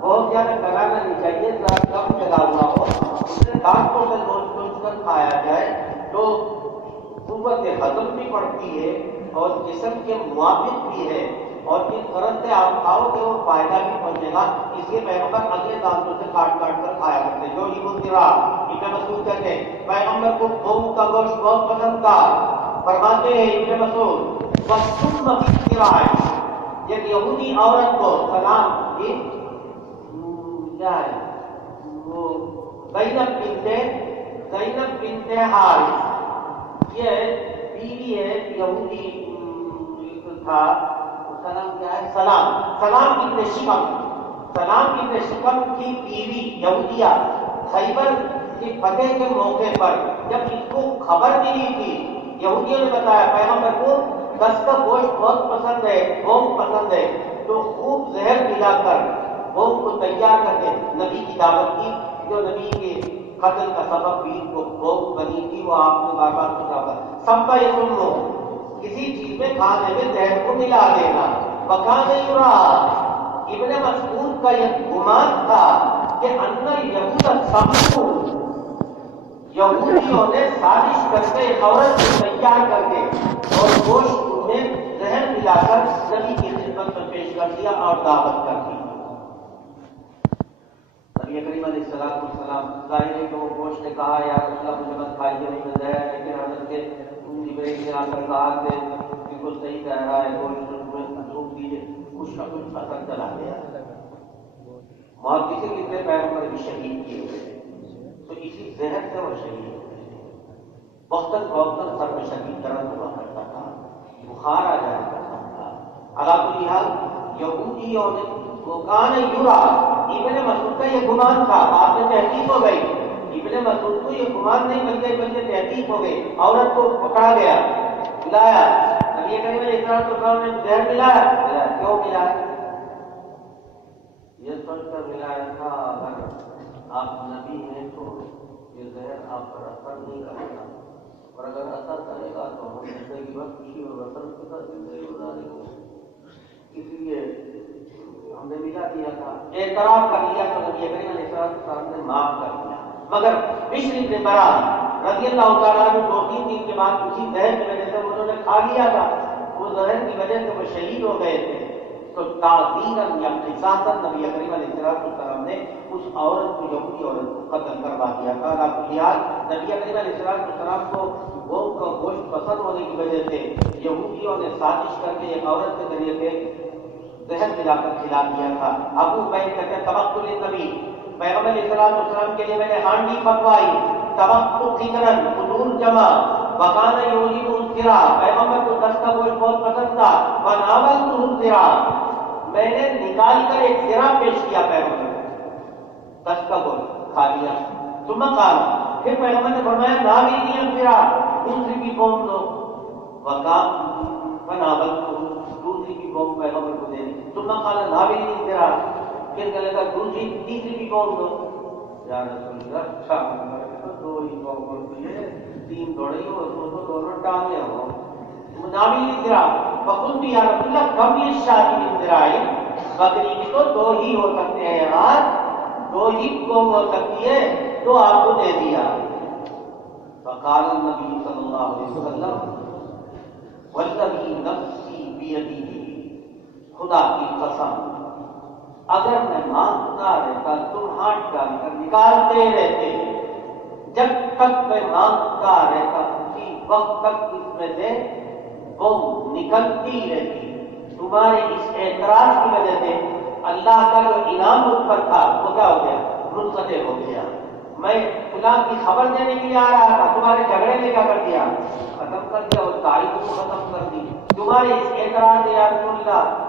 بہت زیادہ گلانا نہیں چاہیے، ذرا کم گلا ہوا ہو، اسے دانتوں سے نوچ نوچ کر کھایا جائے تو قوت ہضم بھی بڑھتی ہے اور جسم کے موافق بھی ہے، اور جس طرح سے آپ کھاؤ گے وہ فائدہ بھی پہنچے گا. اس لیے پیغمبر اگلے دانتوں سے کاٹ کاٹ کر کھایا کرتے. جو یہ بولتے ابن مسعود کہتے ہیں پیغمبر کو قوم کا گوشت بہت پسند تھا. فرماتے ہیں ابن مسعود وَالثُّمَّ فِي الصِّرَاعِ، ایک یہودی عورت کو سلام کی کیا ہے وہ زینب بنت حارث، یہ بیوی ہے یہودی تھا. سلام کیا ہے سلام ابن شکم کی بیوی یہودیہ خیبر کی فتح کے موقع پر جب اس کو خبر ملی تھی، یہودیوں نے بتایا پیغمبر کو دست کا گوشت بہت پسند ہے، گوشت پسند ہے، تو خوب زہر ملا کر گوشت کو تیار کر کے نبی کی دعوت کی. جو نبی کے قتل کا سبب بھی وہ گوشت بنی تھی، وہ آپ نے بار بار سنا. سب یہ سن لو، کسی چیز میں کھانے میں زہر کو ملا دینا. وکان یرا، ابن مسعود کا یہ گمان تھا کہ ان یہود یہودیوں نے سازش کر کے ایک عورت کو تیار کر کے اور گوشت میں زہر ملا کر نبی کی خدمت میں پیش کر دیا اور دعوت کر دی. نبی کریم علیہ السلام ظاہر ہے کہ وہ گوشت نے کہا یا رسول اللہ مجھے مت کھائیے نہیں میں زہر، لیکن حضرت کے جبریل نے آ کر کہا کہ بالکل صحیح کہہ رہا ہے، گوشت روک دیجیے. کچھ نہ کچھ اثر چلا گیا. محدثین کتنے پیغمبر بھی شہید کیے ہوئے تو اسی زہر سے وہ شہید ہوئے. وقتاً فوقتاً سر میں شدید درد ہوا کرتا تھا، بخار آ جایا کرتا تھا. علا کل حال یہودیوں نے وکان یرا، ابن مسعود کا یہ گمان تھا. بعد میں تحقیق ہو گئی، ابن مسعود کو یہ گمان نہیں بلکہ تحقیق ہو گئی. عورت کو پکڑا گیا، بلایا. نبی کریم علیہ السلام نے زہر ملایا. کیوں ملایا؟ یہ سوچ کر ملایا تھا اگر آپ نبی ہیں تو یہ زہر آپ پر اثر نہیں کرتا، اور اگر اثر کرے گا تو ہم زندگی بھر خوشی اور وطن کے ساتھ زندگی گزاریں گے. اس لیے ہم نے ملا دیا تھا، اعتراف کر لیا تو نبی کریم علیہ السلام نے معاف کر دیا. مگر بشر بن برا رضی اللہ تعالیٰ عنہ 2-3 دن کے بعد اسی زہر کی وجہ سے انہوں نے کھا لیا تھا، وہ زہر کی وجہ سے وہ شہید ہو گئے تھے. تو تعزیراً یا قصاصاً نبی کریم علیہ السلام نے اس عورت کو یہودی عورت کو قتل کروا دیا تھا. نبی کریم علیہ السلام کو گوشت کا گوشت پسند ہونے کی وجہ سے یہودیوں نے سازش کر کے ایک عورت کے ذریعے سے زہر ملا کر کھلا دیا تھا. ابو بکر کہتے ہیں تبقت للنبی، پیغمبر علیہ السلام کے لیے میں نے ہانڈی پکوائی. تبقت خضرن، خضور جمع وکانا یوجب الذرا، پیغمبر کو 10 کا گوشت بہت پسند تھا. فناولته الذرا، میں نے نکال کر ایک ذرا پیش کیا پیغمبر کو، 10 کا گوشت کھا لیا. ثم قال، پھر پیغمبر نے فرمایا ناولنی الذرا، دوسری بھی قوم دو. فناولته، دوسری بھی قوم پیغمبر کو دے دی. ثم قال ناولنی الذرا، پھر کہنے لگا دوسری تیسری بھی قوم دو. یا رسول اللہ، اچھا تو 2 ہی قوم دیے، 3 دوڑی ہو تو دونوں ٹانگے ہو. ناولنی الذرا، فقلت یا رسول اللہ کم للشاة من ذراع، بکری کی تو 2 ہی ہو سکتے ہیں یہاں، 2 ہی قوم ہو سکتی ہے، تو آپ کو دے دیا. فقال النبی صلی اللہ علیہ وسلم والذی نفسی بیدہ، خدا کی قسم اگر میں مانگتا رہتا تم ہاتھ ڈال کر نکالتے رہتے، جب تک میں مانگتا رہتا اسی وقت تک اس میں سے وہ نکلتی رہتی. تمہارے اس اعتراض کی وجہ سے اللہ کا جو انعام اس پر تھا وہ کیا ہو گیا؟ منقطع ہو گیا. میں فلاں کی خبر دینے کے لیے آ رہا تھا، تمہارے جھگڑے نے کیا کر دیا؟ ختم کر دیا، اور تاریخ کو ختم کر دی. تمہارے اس اعتراض سے یا رسول اللہ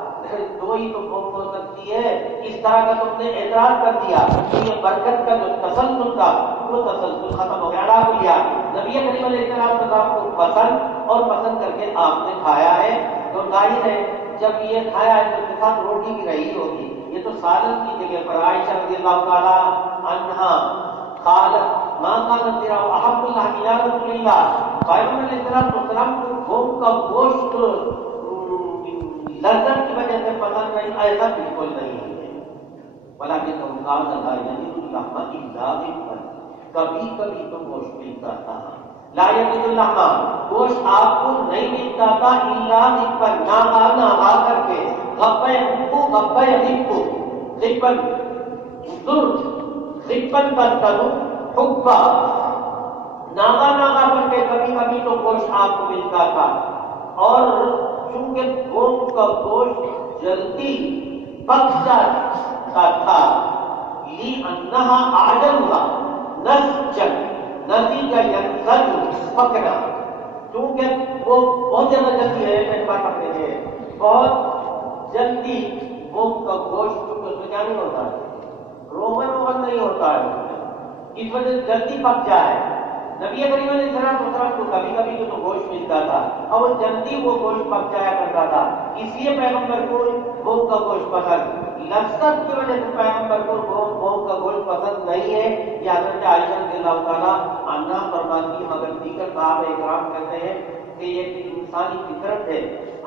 2 ہی تو قوم ہو سکتی ہے، اس طرح کا تم نے اعتراض کر دیا. یہ برکت کا جو تسلسل تھا وہ تسلسل ختم ہو گیا. علاق لیا نبی کریم علیہ السلام کو پسند اور پسند کر کے آپ نے کھایا ہے. تو ظاہر ہے جب یہ کھایا ہے تو اس کے ساتھ روٹی بھی رہی ہوگی. یہ تو سالن کی جگہ پر عائشہ رضی اللہ تعالی عنہا قالت ما كان الذراع احب الله الى رسول الله، پیغمبر علیہ السلام کو قوم کا گوشت لذت کی وجہ سے پسند نہیں، ایسا بالکل نہیں ہے. ولكن قال لا يجد اللحم الا ضعفا، کبھی کبھی تو گوشت ملتا تھا. لا يجد اللحم، گوشت آپ کو نہیں ملتا تھا الا ضعفا، نہ آ کر کے غبہ ضعف ضعفا ضر ضعفا تستر حبا، ناغا کر کے کبھی کبھی تو گوشت آپ کو ملتا تھا. اور چونکہ قوم کا گوشت جلدی پک جاتا تھا، لی انہا اعجلھا نسجا، نسیج ینسج پکنا، کیونکہ وہ بہت زیادہ جلدی ہے، میں بات پکنے میں بہت جلدی قوم کا گوشت کیونکہ اس میں کیا نہیں ہوتا ہے، روغن نہیں ہوتا ہے، اس وجہ سے جلدی پک جائے. نبی کریم علیہ السلام کو کبھی کبھی تو گوشت ملتا تھا اور جلدی وہ گوشت پک جایا کرتا تھا، اس لیے پیغمبر کو قوم کا گوشت پسند. لذت کی وجہ سے پیغمبر کو قوم کا گوشت پسند نہیں ہے. یہ حضرت عائشہ رضی اللہ تعالیٰ عنہا فرماتی ہیں، مگر دیگر صحابہ اکرام کہتے ہیں کہ یہ انسانی فطرت ہے،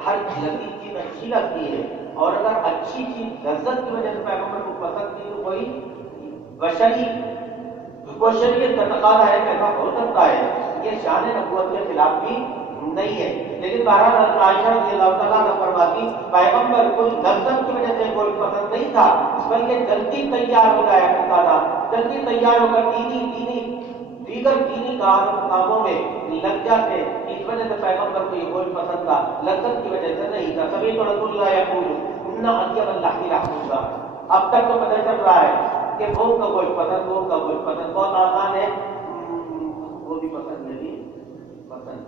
ہر لذیذ چیز اچھی لگتی ہے، اور اگر اچھی چیز لذت کی وجہ سے پیغمبر کو پسند کی تو کوئی شریعت کا تقاضا ہے، ایسا ہو سکتا ہے. یہ شان نبوت کے خلاف بھی نہیں ہے. لیکن بہرحال حضرت عائشہ رضی اللہ تعالیٰ عنہ فرماتی پیغمبر کو لذت کی وجہ سے کوئی پسند نہیں تھا، بلکہ جلدی تیار ہو جایا کرتا تھا، جلدی تیار ہو کر دیگر دینی کاموں میں لگ جاتے. اس وجہ سے پیغمبر کو یہ گوشت پسند تھا، لذت کی وجہ سے نہیں تھا. سبھی تو رسول اللہ یقول ان اطیب اللحم لحم، اب تک تو پتہ چل رہا ہے کہ قوم کا گوشت پسند، قوم کا گوشت پسند بہت آسان ہے. وہ بھی پسند، یہ بھی پسند،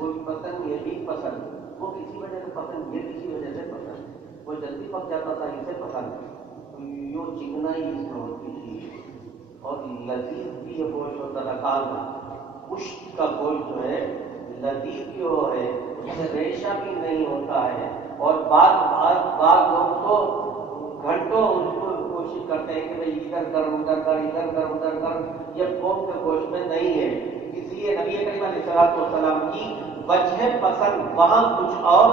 وہ بھی پسند، یہ بھی پسند. وہ کسی وجہ سے پسند، یہ کسی وجہ سے پسند. وہ جلدی پک جاتا تھا، اسے پسند. یوں چکنائی اس میں ہوتی تھی اور لذیذ بھی یہ گوشت ہوتا تھا. کال کا پشت کا گوشت جو ہے لذیذ بھی ہو ہے، اس میں ریشہ بھی نہیں ہوتا ہے. اور بعض لوگ تو گھنٹوں اس کو کوشش کرتے ہیں کہ بھئی ادھر کر ادھر کر ادھر کر ادھر کر. یہ قوم کے گوشت میں نہیں ہے. اس لیے نبی کریم علیہ السلام کی وجہ پسند وہاں کچھ اور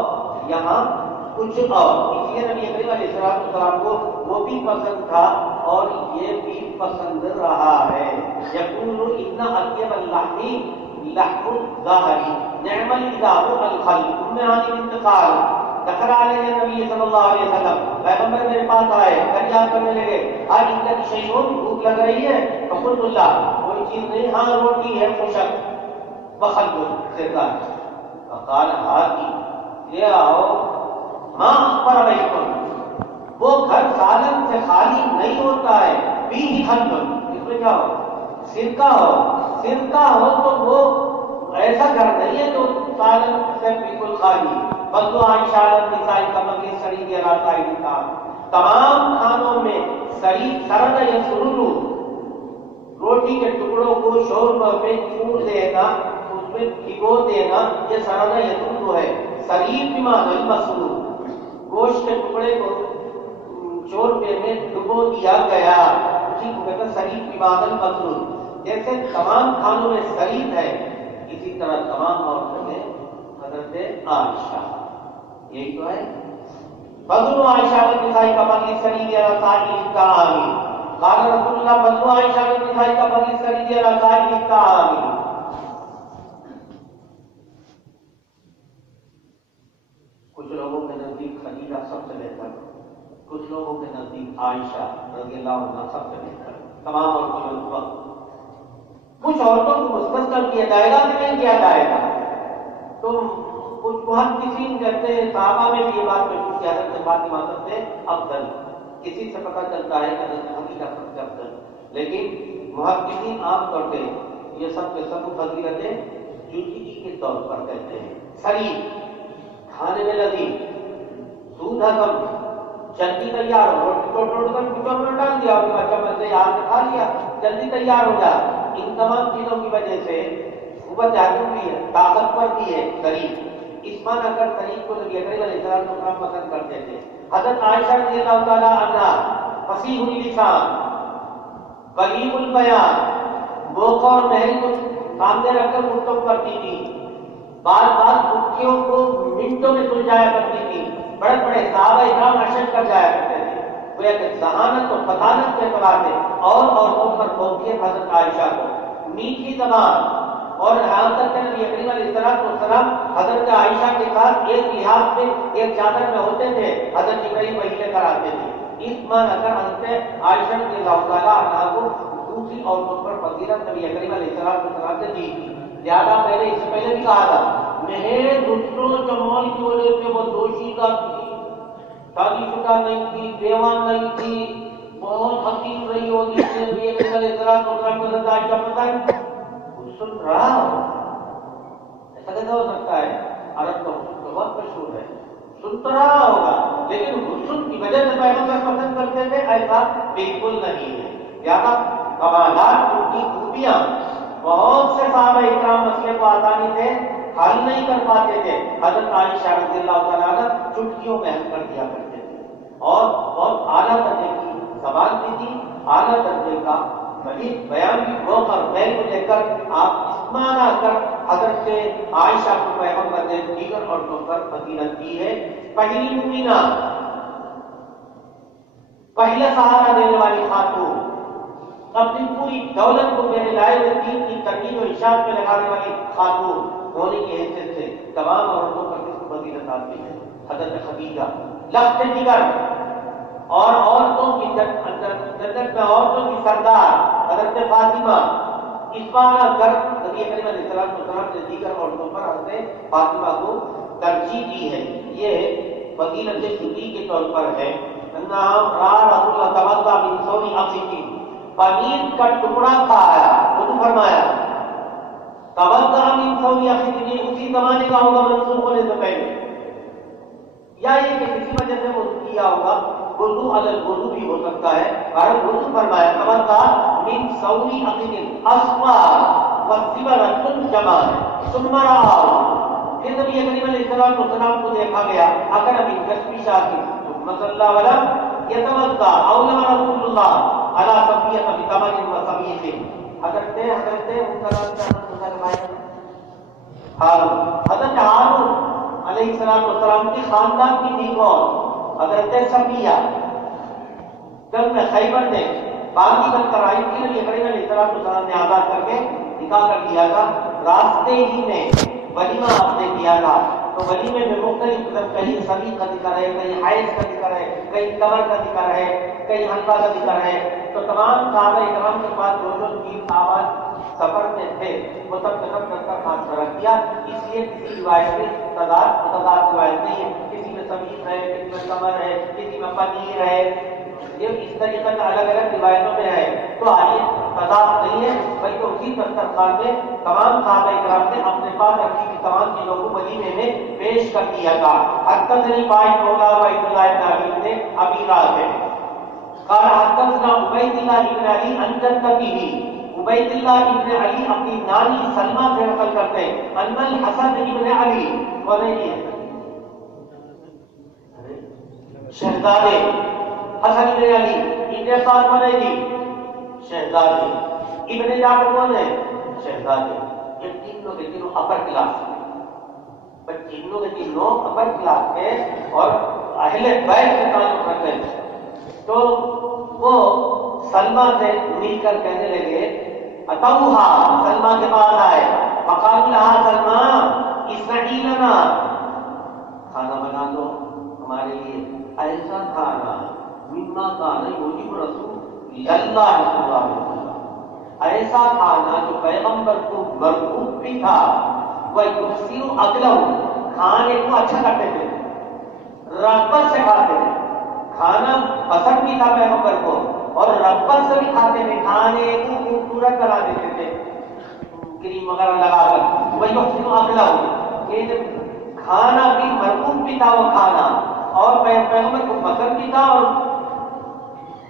یہاں کچھ اور. اس لیے نبی کریم علیہ السلام کو وہ بھی پسند تھا اور یہ بھی پسند رہا ہے. یقول ان اطیب اللحم لحم الظہر نعم الادام الخل. ام انتقال دخل علیہ نبی صلی اللہ علیہ وسلم، پیغمبر میرے پاس آئے، فریاد کرنے لگے آج ان کا شیئون بھوک لگ رہی ہے. فقلت اللہ، کوئی چیز نہیں، ہاں روٹی ہے خوشک وخل سرکار. فقال ہاتھی، لے آؤ. ماں پر علیکم، وہ گھر سالن سے خالی نہیں ہوتا ہے. فیہ خل، اس میں کیا ہو؟ سرکہ ہو. سرکہ ہو تو وہ ایسا گھر نہیں ہے جو سالن سے بالکل خالی. بلو عائشہ نسائی کا مکی سری کے راسائی کا تمام کھانوں میں سری سرد یا سرلو روٹی کے ٹکڑوں کو شوربہ میں چور دینا اس میں بھگو دینا یہ سرد یا سرلو ہے. سریف بمعنی المسلوق گوشت کے ٹکڑے کو شوربے میں ڈبو دیا گیا اسی کو کہتے ہیں سریف بمعنی المسلوق. جیسے تمام کھانوں میں سریف ہے اسی طرح تمام عورتوں میں حضرت عائشہ یہی تو ہے. فضل عائشہ النساء کا بغیر سری علی سائر الطعام قال رسول اللہ فضل عائشہ النساء کا بغیر سری علی سائر الطعام. کچھ لوگوں کے نزدیک خدیجہ سب سے بہتر, کچھ لوگوں کے نزدیک عائشہ رضی اللہ عنہا سب سے بہتر, تمام عورتوں میں وقت. کچھ عورتوں کو مستقل کیا جائے گا کہ نہیں کیا جائے گا. تو کچھ محدثین کہتے ہیں صحابہ میں بھی یہ بات مشہور ہے حضرت فاطمہ سب سے افضل. کسی سے پتہ چلتا ہے کہ حضرت خدیجہ سب سے افضل, لیکن محدثین عام طور پہ یہ سب کے سب فضیلتیں جزئی کے طور پر کہتے ہیں. سری کھانے میں لذیذ, سود ہضم, جلدی تیار ہو, ٹوٹ کر کچھ میں ڈال دیا اور بچہ بچے یاد کھا لیا جلدی تیار ہو جائے. ان تمام چیزوں کی وجہ سے قوت حاکم بھی ہے, طاقتور بھی ہے. سری اس معنی اگر شریف کو نبی کریم علیہ السلام پسند کرتے تھے. حضرت عائشہ رضی اللہ تعالی عنہا فصیح اللسان, بلیغ البیان, موقع اور محل کو سامنے رکھ کر گفتگو کرتی تھی. بار بار پٹھیوں کو منٹوں میں سلجھایا کرتی تھی. بڑے بڑے صحابہ اکرام ارشد کر جایا کرتے تھے. وہ ایک ذہانت اور فطانت کے اعتبار سے اور عورتوں پر فوقیت حضرت عائشہ کو. میٹھی زبان اور یہاں تک کہ نبی کریم علیہ السلام حضرت عائشہ کے ساتھ ایک لحاظ میں ایک چادر میں ہوتے تھے, حضرت جبرائیل وحی لے کر آتے تھے. اس معنی کر حضرت عائشہ رضی اللہ تعالیٰ عنہا کو دوسری عورتوں پر فضیلت نبی کریم علیہ السلام نے دی. زیادہ پہلے اس سے پہلے بھی کہا تھا میرے دوسروں جمال کی وجہ سے وہ دوشیزہ تھی, شادی شدہ نہیں تھی, بیوہ نہیں تھی, بہت حسین رہی ہوگی. نبی کریم علیہ السلام کو حضرت عائشہ پسند. سن رہا ہو ایسا کیسا ہو سکتا ہے؟ عرب کا حسن تو بہت مشہور ہے, سن تو رہا ہوگا لیکن حسن کی وجہ سے پیغمبر پسند کرتے تھے ایسا بالکل نہیں ہے. زیادہ کمالات ان کی خوبیاں بہت سے صحابہ اکرام مسئلے کو آسانی سے حل نہیں کر پاتے تھے. حضرت عائشہ رضی اللہ تعالیٰ عنہ چٹکیوں میں حل کر دیا کرتے تھے اور بہت اعلیٰ درجے کی زبان بھی تھی, اعلیٰ درجے کا مزید بیان بھی ہو کر بیل کو لے کر آپ اسمانہ کر حضرت عائشہ کو پیغمبر نے دیگر عورتوں پر فضیلت دی ہے. پہلی مومنہ, پہلا سہارا دینے والی خاتون, اپنی پوری دولت کو میرے لائے ہوئے دین کی ترتیب و ارشاد میں لگانے والی خاتون ہونے کی حیثیت سے تمام عورتوں پر کس کو فضیلت حاصل ہے؟ حضرت خدیجہ. لفظ دیگر اور عورتوں کی جنت میں عورتوں کی سردار حضرت فاطمہ. اس بار کر نبی کریم علیہ السلام نے دیگر عورتوں پر حضرت فاطمہ کو ترجیح دی ہے. یہ فضیلت جزئی کے طور پر ہے. رسول اللہ توضا من ثوری عقیق, پنیر کا ٹکڑا کھایا, وہ فرمایا توضا من ثوری عقیق, اسی زمانے کا ہوگا منسوخ ہونے سے پہلے, یا یہ کہ کسی وجہ سے وہ کیا ہوگا. وضو الگ وضو بھی ہو سکتا ہے. اور وضو فرمایا توضا من ثوری عقیق اصفا والسبرۃ الجمال ثم رأى. پھر نبی کریم علیہ السلام کو دیکھا گیا اگر ابھی کشفی شاکی صلی اللہ علیہ یتوضا اولم رسول اللہ علی صفیہ بکمل و صبیح. حضرت حضرت ہارون علیہ السلام کی خاندان کی تھی کون؟ حضرت صفیہ. جب میں خیبر نے باغی بن کر آئی تھی, نبی کریم علیہ السلام نے آزاد کر کے نکاح کر دیا تھا. راستے ہی میں ولیمہ آپ نے کیا تھا. تو ولیمے میں مختلف قسم, کہیں سبھی کا ذکر ہے, کہیں حیض کا ذکر ہے, کہیں کمر کا ذکر ہے, کہیں حلقہ کا ذکر ہے. تو تمام صحابہ اکرام کے پاس جو چیز آواز سفر میں تھے وہ سب ختم کر کر خاص رکھ دیا. اس لیے کسی روایت میں متضاد روایت نہیں ہے. کسی میں سبیل ہے, کسی میں کمر ہے, کسی میں پنیر ہے, یہ اس طریقے سے الگ الگ روایتوں میں ہے. تو آئیے وضاحت نہیں ہے بلکہ اسی دسترخوان میں تمام صحابہ کرام نے اپنے پاس رکھی کی تمام چیزوں کو مدینے میں پیش کر دیا تھا. حدثني بائی مولا عبید اللہ بن علی نے ابی رازق قال حدثنا عبید اللہ بن علی عن جدته. عبید اللہ ابن علی اپنی نانی سلمہ سے نقل کرتے ہیں ان الحسن ابن علی کون ہے یہ شہزادے حسن ابن علی ان کے ساتھ کون ہے جی شہزادے ابن جعفر کون ہے شہزادے. یہ تینوں کے تینوں اپر کلاس ہیں تینوں کے تینوں اپر کلاس ہیں اور اہل بیت سے تعلق رکھتے ہیں. تو وہ سلمہ سے مل کر کہنے لگے اتوہا سلمہ کے پاس آئے وقالوا لها سلمہ اصنعی لنا کھانا بنا دو ہمارے لیے ایسا کھانا مما کان یوجب رسول اللہ صلی اللہ علیہ وسلم ایسا کھانا جو پیغمبر کو مرغوب بھی تھا وَيُحْسِنُ أَكْلَهُ کھانے کو اچھا کرتے تھے رغبت سے کھاتے تھے کھانا پسند بھی تھا پیغمبر کو اور رغبت سے بھی کھاتے تھے کھانے کو خوبصورت کرا دیتے تھے کریم وغیرہ لگا کر وَيُحْسِنُ أَكْلَهُ کہ کھانا بھی مرغوب بھی تھا وہ کھانا اور پیغمبر کو پسند بھی تھا اور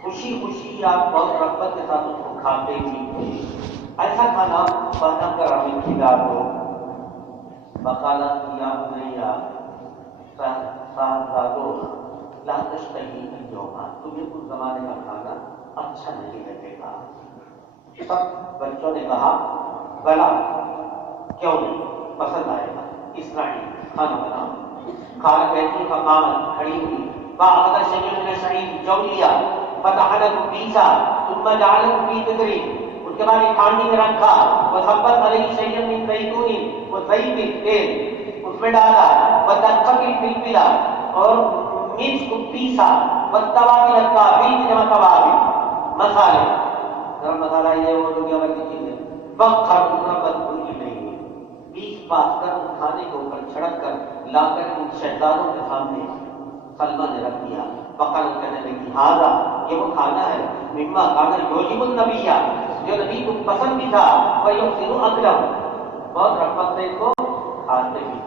خوشی خوشی آپ بہت رغبت کے ساتھ اس کو کھاتے بھی تھے. ایسا کھانا بنا کر ہمیں کھلا دو. بقالا یا بنیا صاحبزادو لا تشتہی اليوم تمہیں اس زمانے کا کھانا اچھا نہیں لگے گا. سب بچوں نے کہا بلا کیوں نہیں پسند آئے گا اسرائیل کھانا بناؤ. کھانا کہتی فقامت کھڑی ہوئی باخذ شیء من الشعیر جو لیا فتحنه پیسا ثم جعله في قدر اس کے بعد ایک ہانڈی میں رکھا وصبت علیہ شیء من زیتون وہ زیت تیل اس میں ڈالا ودقق الفلفل اور مرچ کو پیسا والتوابل التوابل جمع توابل مسالے گرم مسالہ یہ وہ دنیا بھر کی چیزیں وقت بدبوئی نہیں پیس پاس کر اس کھانے کے اوپر چھڑک کر لا کر ان شہزادوں کے سامنے سلمہ نے رکھ دیا. فقال کہنے لگی ہاذا یہ وہ کھانا ہے مما کان یوجب النبی جو نبی کو پسند بھی تھا وَيُحْسِنُ أَكْلَهُ بہت رغبت سے اس کو کھاتے بھی